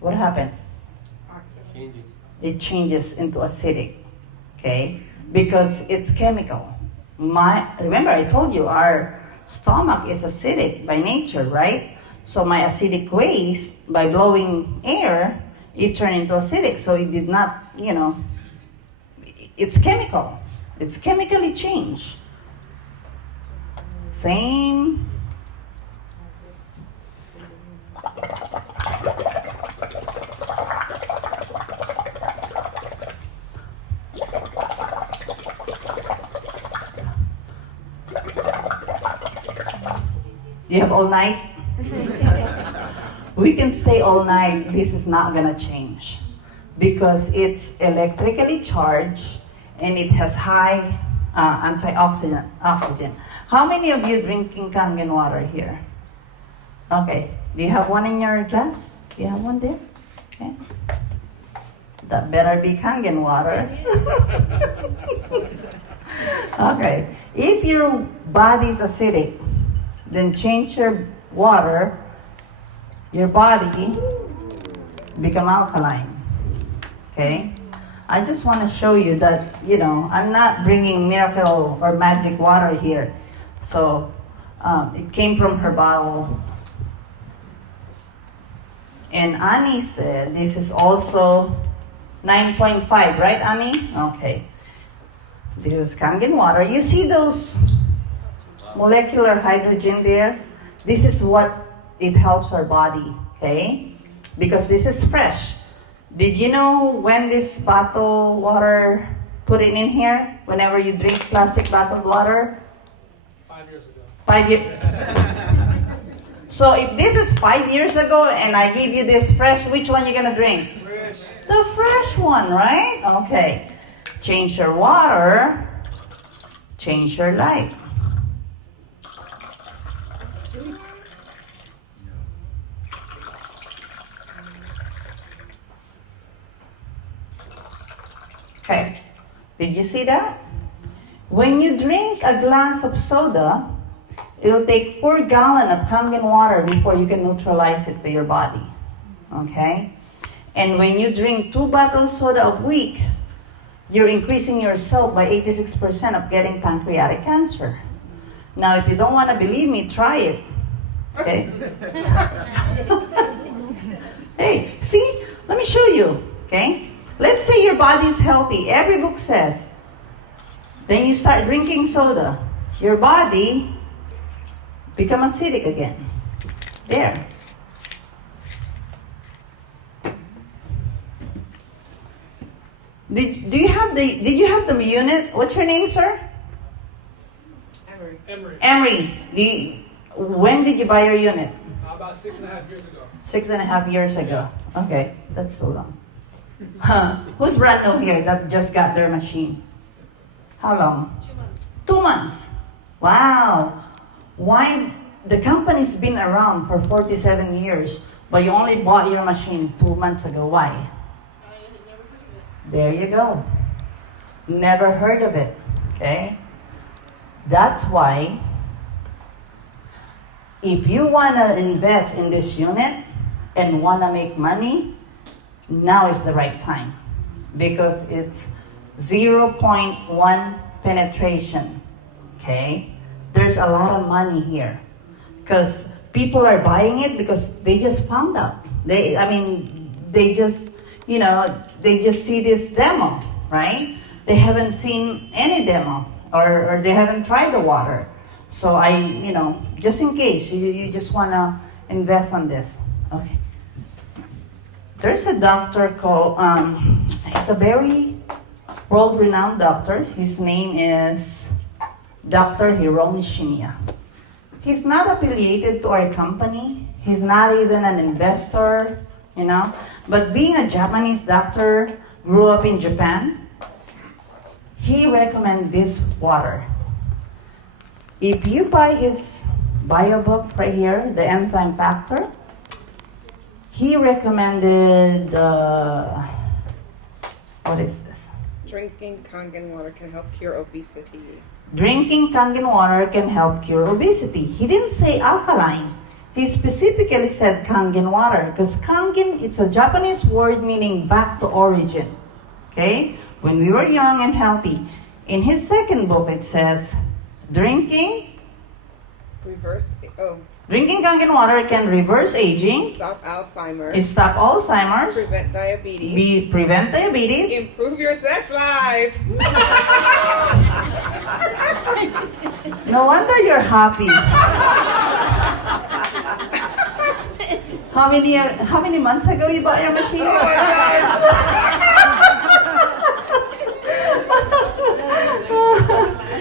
What happened? It changes into acidic, okay? Because it's chemical. Remember I told you our stomach is acidic by nature, right? So my acidic waste, by blowing air, it turned into acidic. So it did not, it's chemical. It's chemically changed. Same. Do you have all night? We can stay all night. This is not gonna change because it's electrically charged and it has high antioxidant oxygen. How many of you drinking Kangen water here? Okay. Do you have one in your glass? Do you have one there? Okay. That better be Kangen water. Okay. If your body's acidic, then change your water, your body become alkaline. Okay? I just want to show you that, I'm not bringing miracle or magic water here. So, it came from her bottle. And Annie said this is also 9.5, right, Annie? Okay. This is Kangen water. You see those molecular hydrogen there? This is what it helps our body, okay? Because this is fresh. Did you know when this bottled water, put it in here, whenever you drink plastic bottled water? 5 years ago. 5 years. So if this is 5 years ago and I give you this fresh, which one you gonna drink? Fresh. The fresh one, right? Okay. Change your water, change your life. Okay, did you see that? When you drink a glass of soda, it'll take 4 gallons of Kangen water before you can neutralize it to your body. Okay? And when you drink 2 bottles soda a week, you're increasing yourself by 86% of getting pancreatic cancer. Now, if you don't want to believe me, try it. Okay? Hey, see? Let me show you. Okay? Let's say your body is healthy. Every book says. Then you start drinking soda. Your body become acidic again. There. Did you have the unit? What's your name, sir? Emery. Emery. When did you buy your unit? About 6.5 years ago. 6.5 years ago. Okay, that's so long. Who's brand new here that just got their machine? How long? 2 months. Wow. Why? The company's been around for 47 years, but you only bought your machine 2 months ago. Why? I had never heard of it. There you go. Never heard of it. Okay? That's why if you want to invest in this unit and want to make money, now is the right time because it's 0.1 penetration. Okay? There's a lot of money here because people are buying it because they just found out. They just, they just see this demo, right? They haven't seen any demo or they haven't tried the water. So just in case you just want to invest on this. Okay. There's a doctor called, he's a very world-renowned doctor. His name is Dr. Hiromi Shinya. He's not affiliated to our company. He's not even an investor, But being a Japanese doctor, grew up in Japan, he recommends this water. If you buy his bio book right here, The Enzyme Factor, he recommended, what is this? Drinking Kangen water can help cure obesity. Drinking Kangen water can help cure obesity. He didn't say alkaline. He specifically said Kangen water because Kangen, it's a Japanese word meaning back to origin. Okay? When we were young and healthy. In his second book, it says, Drinking Kangen water can reverse aging, stop Alzheimer's, stop Alzheimer's, prevent diabetes, prevent diabetes, improve your sex life. No wonder you're happy. How many months ago you bought your machine? Oh my gosh.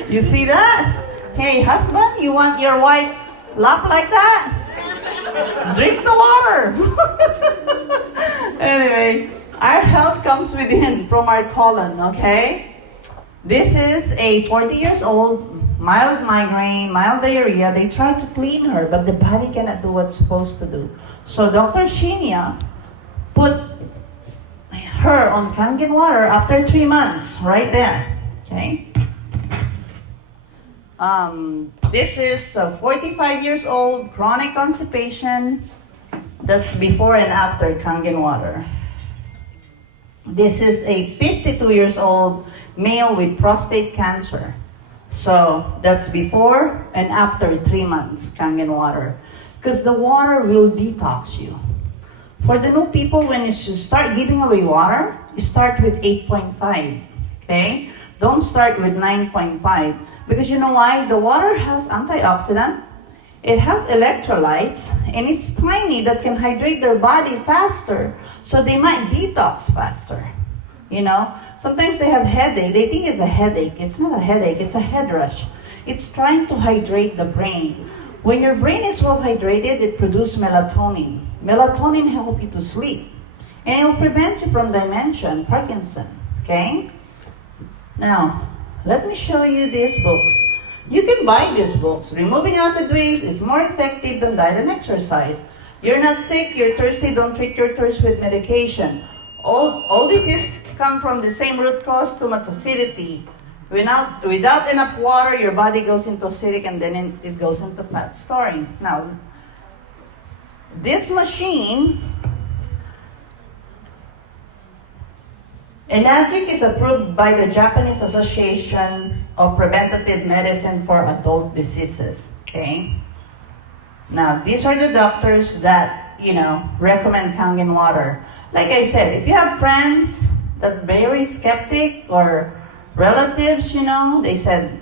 You see that? Hey, husband, you want your wife laugh like that? Drink the water. Anyway, our health comes within from our colon, okay? This is a 40 years old, mild migraine, mild diarrhea. They try to clean her, but the body cannot do what's supposed to do. So Dr. Shinya put her on Kangen water after 3 months, right there, okay? This is a 45 years old, chronic constipation. That's before and after Kangen water. This is a 52 years old male with prostate cancer. So that's before and after 3 months Kangen water. Because the water will detox you. For the new people, when you start giving away water, you start with 8.5, okay? Don't start with 9.5. Because you know why? The water has antioxidant, it has electrolytes, and it's tiny that can hydrate their body faster, so they might detox faster. Sometimes they have headache. They think it's a headache. It's not a headache. It's a head rush. It's trying to hydrate the brain. When your brain is well hydrated, it produces melatonin. Melatonin helps you to sleep, and it will prevent you from dementia and Parkinson. Okay? Now, let me show you these books. You can buy these books. Removing acid waste is more effective than diet and exercise. You're not sick, you're thirsty, don't treat your thirst with medication. All diseases come from the same root cause, too much acidity. Without enough water, your body goes into acidic and then it goes into fat storing. Now, this machine, Enagic is approved by the Japanese Association of Preventative Medicine for Adult Diseases, okay? Now, these are the doctors that, recommend Kangen water. Like I said, if you have friends that very skeptic or relatives, they said,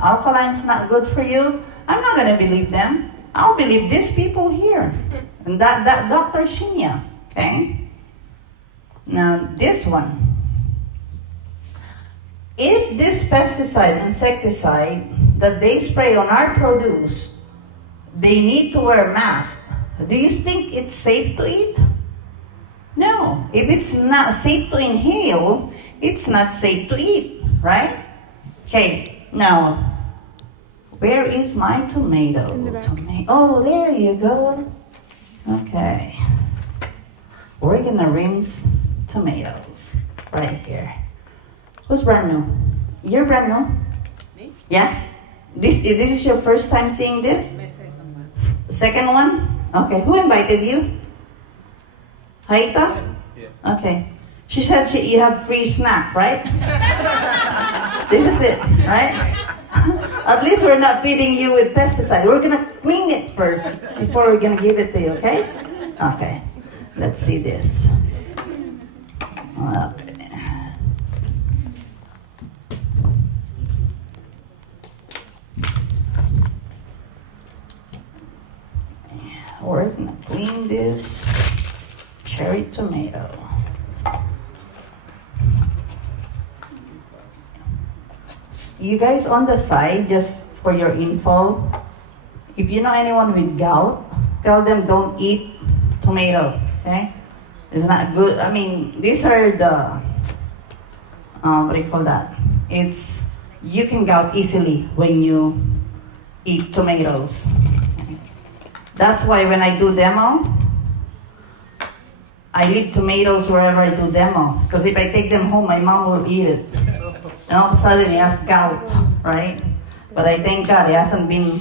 alkaline's not good for you, I'm not gonna believe them. I'll believe these people here. And that Dr. Shinya, okay? Now, this one. If this pesticide, insecticide that they spray on our produce, they need to wear a mask. Do you think it's safe to eat? No. If it's not safe to inhale, it's not safe to eat, right? Okay, now, where is my tomato? In the back. Oh, there you go. Okay. We're gonna rinse tomatoes right here. Who's brand new? You're brand new? Me? Yeah? This is your first time seeing this? My second one. Second one? Okay. Who invited you? Haita? Yeah. Okay. She said you have free snack, right? This is it, right? At least we're not feeding you with pesticides. We're gonna clean it first before we're gonna give it to you, okay? Okay. Let's see this. Okay. We're gonna clean this cherry tomato. You guys on the side, just for your info, if you know anyone with gout, tell them don't eat tomato, okay? It's not good. I mean, these are the, what do you call that? It's, you can gout easily when you eat tomatoes. That's why when I do demo, I leave tomatoes wherever I do demo. Because if I take them home, my mom will eat it. And all of a sudden he has gout, right? But I thank God he hasn't been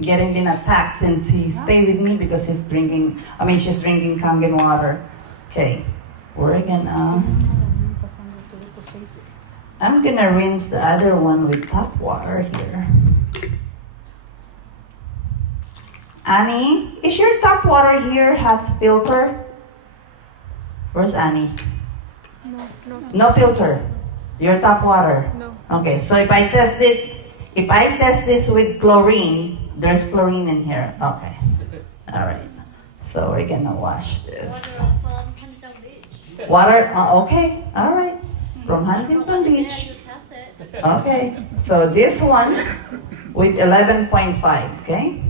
getting attacked since he stayed with me because she's drinking Kangen water. Okay, I'm gonna rinse the other one with tap water here. Annie, is your tap water here has filter? Where's Annie? No filter. Your tap water? No. Okay, so if I test this with chlorine, there's chlorine in here. Okay. All right. So we're gonna wash this. Water, okay. All right. From Huntington Beach. Okay. So this one with 11.5, okay?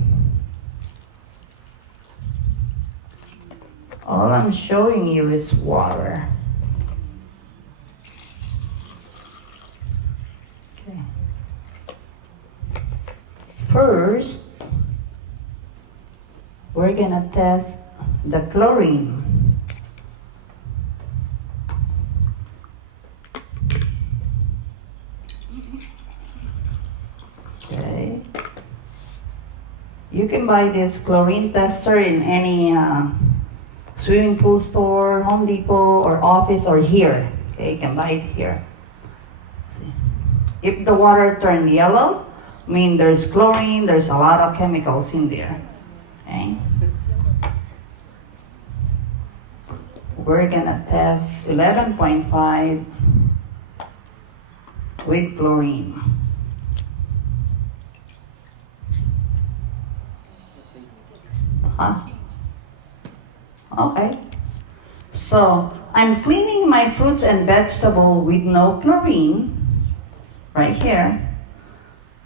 All I'm showing you is water. Okay. First, we're gonna test the chlorine. Okay. You can buy this chlorine tester in any swimming pool store, Home Depot, or office, or here. Okay, you can buy it here. See. If the water turned yellow, I mean there's chlorine, there's a lot of chemicals in there. Okay. We're gonna test 11.5 with chlorine. Huh? Okay. So I'm cleaning my fruits and vegetable with no chlorine, right here.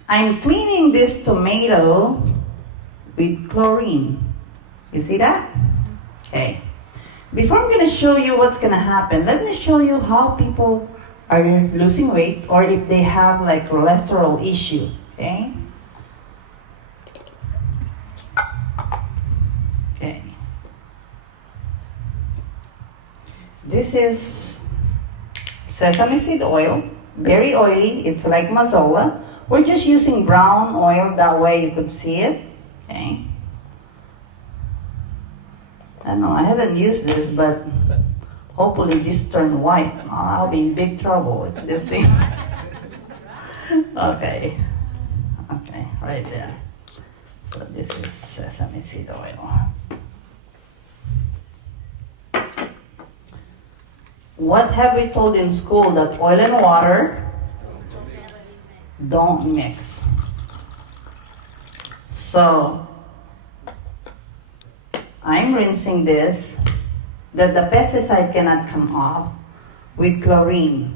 I'm cleaning this tomato with chlorine. You see that? Okay. Before I'm gonna show you what's gonna happen, let me show you how people are losing weight or if they have like cholesterol issue, okay? Okay. This is sesame seed oil, very oily. It's like Mazola. We're just using brown oil, that way you could see it. Okay. I don't know, I haven't used this, but hopefully this turned white. I'll be in big trouble with this thing. Okay. Okay, right there. So this is sesame seed oil. What have we told in school? That oil and water don't mix. So I'm rinsing this that the pesticide cannot come off with chlorine.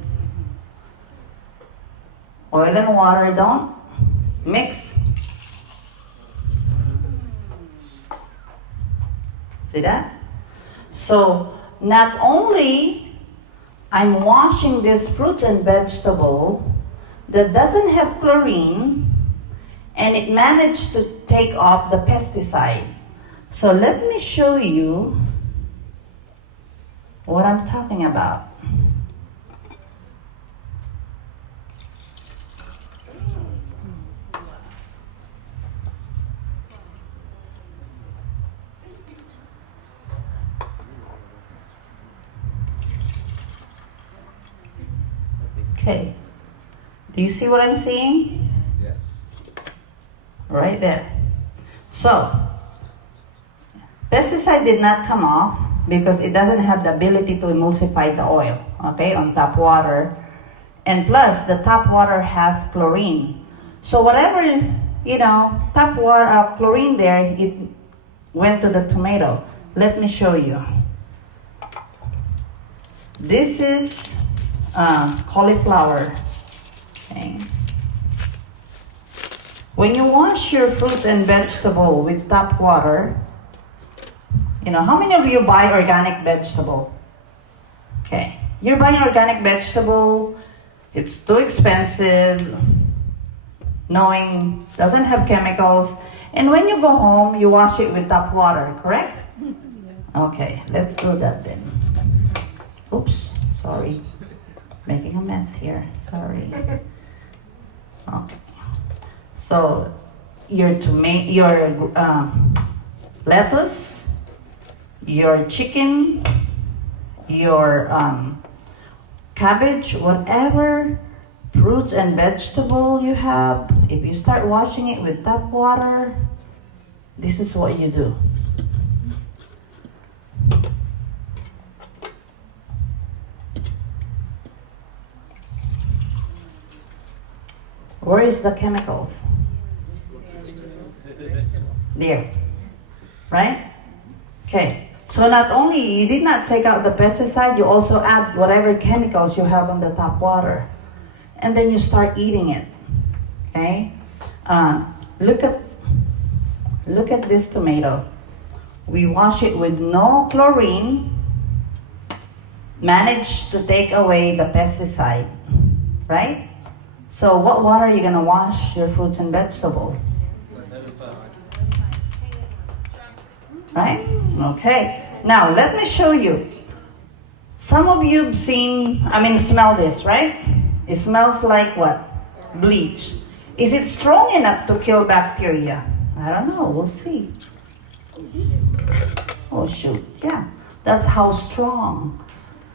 Oil and water don't mix. See that? So not only I'm washing this fruits and vegetable that doesn't have chlorine, and it managed to take off the pesticide. So let me show you what I'm talking about. Okay. Do you see what I'm seeing? Yes. right there. So, pesticide did not come off because it doesn't have the ability to emulsify the oil, okay, on tap water. And plus, the tap water has chlorine. So whatever, tap water, chlorine there, it went to the tomato. Let me show you. This is cauliflower. Okay. When you wash your fruits and vegetable with tap water, how many of you buy organic vegetable? Okay. You're buying organic vegetable, it's too expensive, knowing doesn't have chemicals, and when you go home, you wash it with tap water, correct? Okay, let's do that then. Oops, sorry. Making a mess here, sorry. Okay. So, your lettuce, your chicken, your cabbage, whatever fruits and vegetable you have, if you start washing it with tap water, this is what you do. Where is the chemicals? There. Right? Okay. So not only you did not take out the pesticide, you also add whatever chemicals you have on the tap water. And then you start eating it. Okay? Look at this tomato. We wash it with no chlorine, managed to take away the pesticide. Right? So what water are you going to wash your fruits and vegetables? Right? Okay. Now, let me show you. Some of you have smell this, right? It smells like what? Bleach. Is it strong enough to kill bacteria? I don't know. We'll see. Oh, shoot. Yeah. That's how strong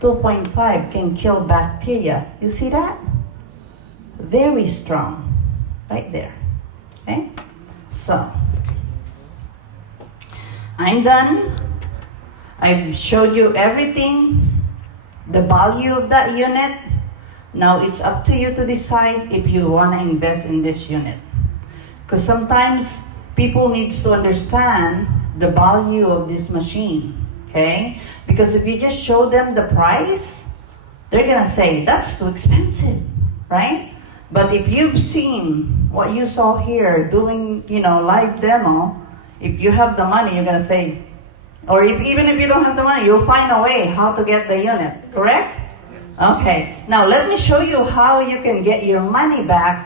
2.5 can kill bacteria. You see that? Very strong. Right there. Okay? So, I'm done. I've showed you everything, the value of that unit. Now it's up to you to decide if you want to invest in this unit. Because sometimes people needs to understand the value of this machine, okay? Because if you just show them the price, they're gonna say, that's too expensive, right? But if you've seen what you saw here doing, live demo, if you have the money, you're gonna say, or even if you don't have the money, you'll find a way how to get the unit, correct? Okay, now let me show you how you can get your money back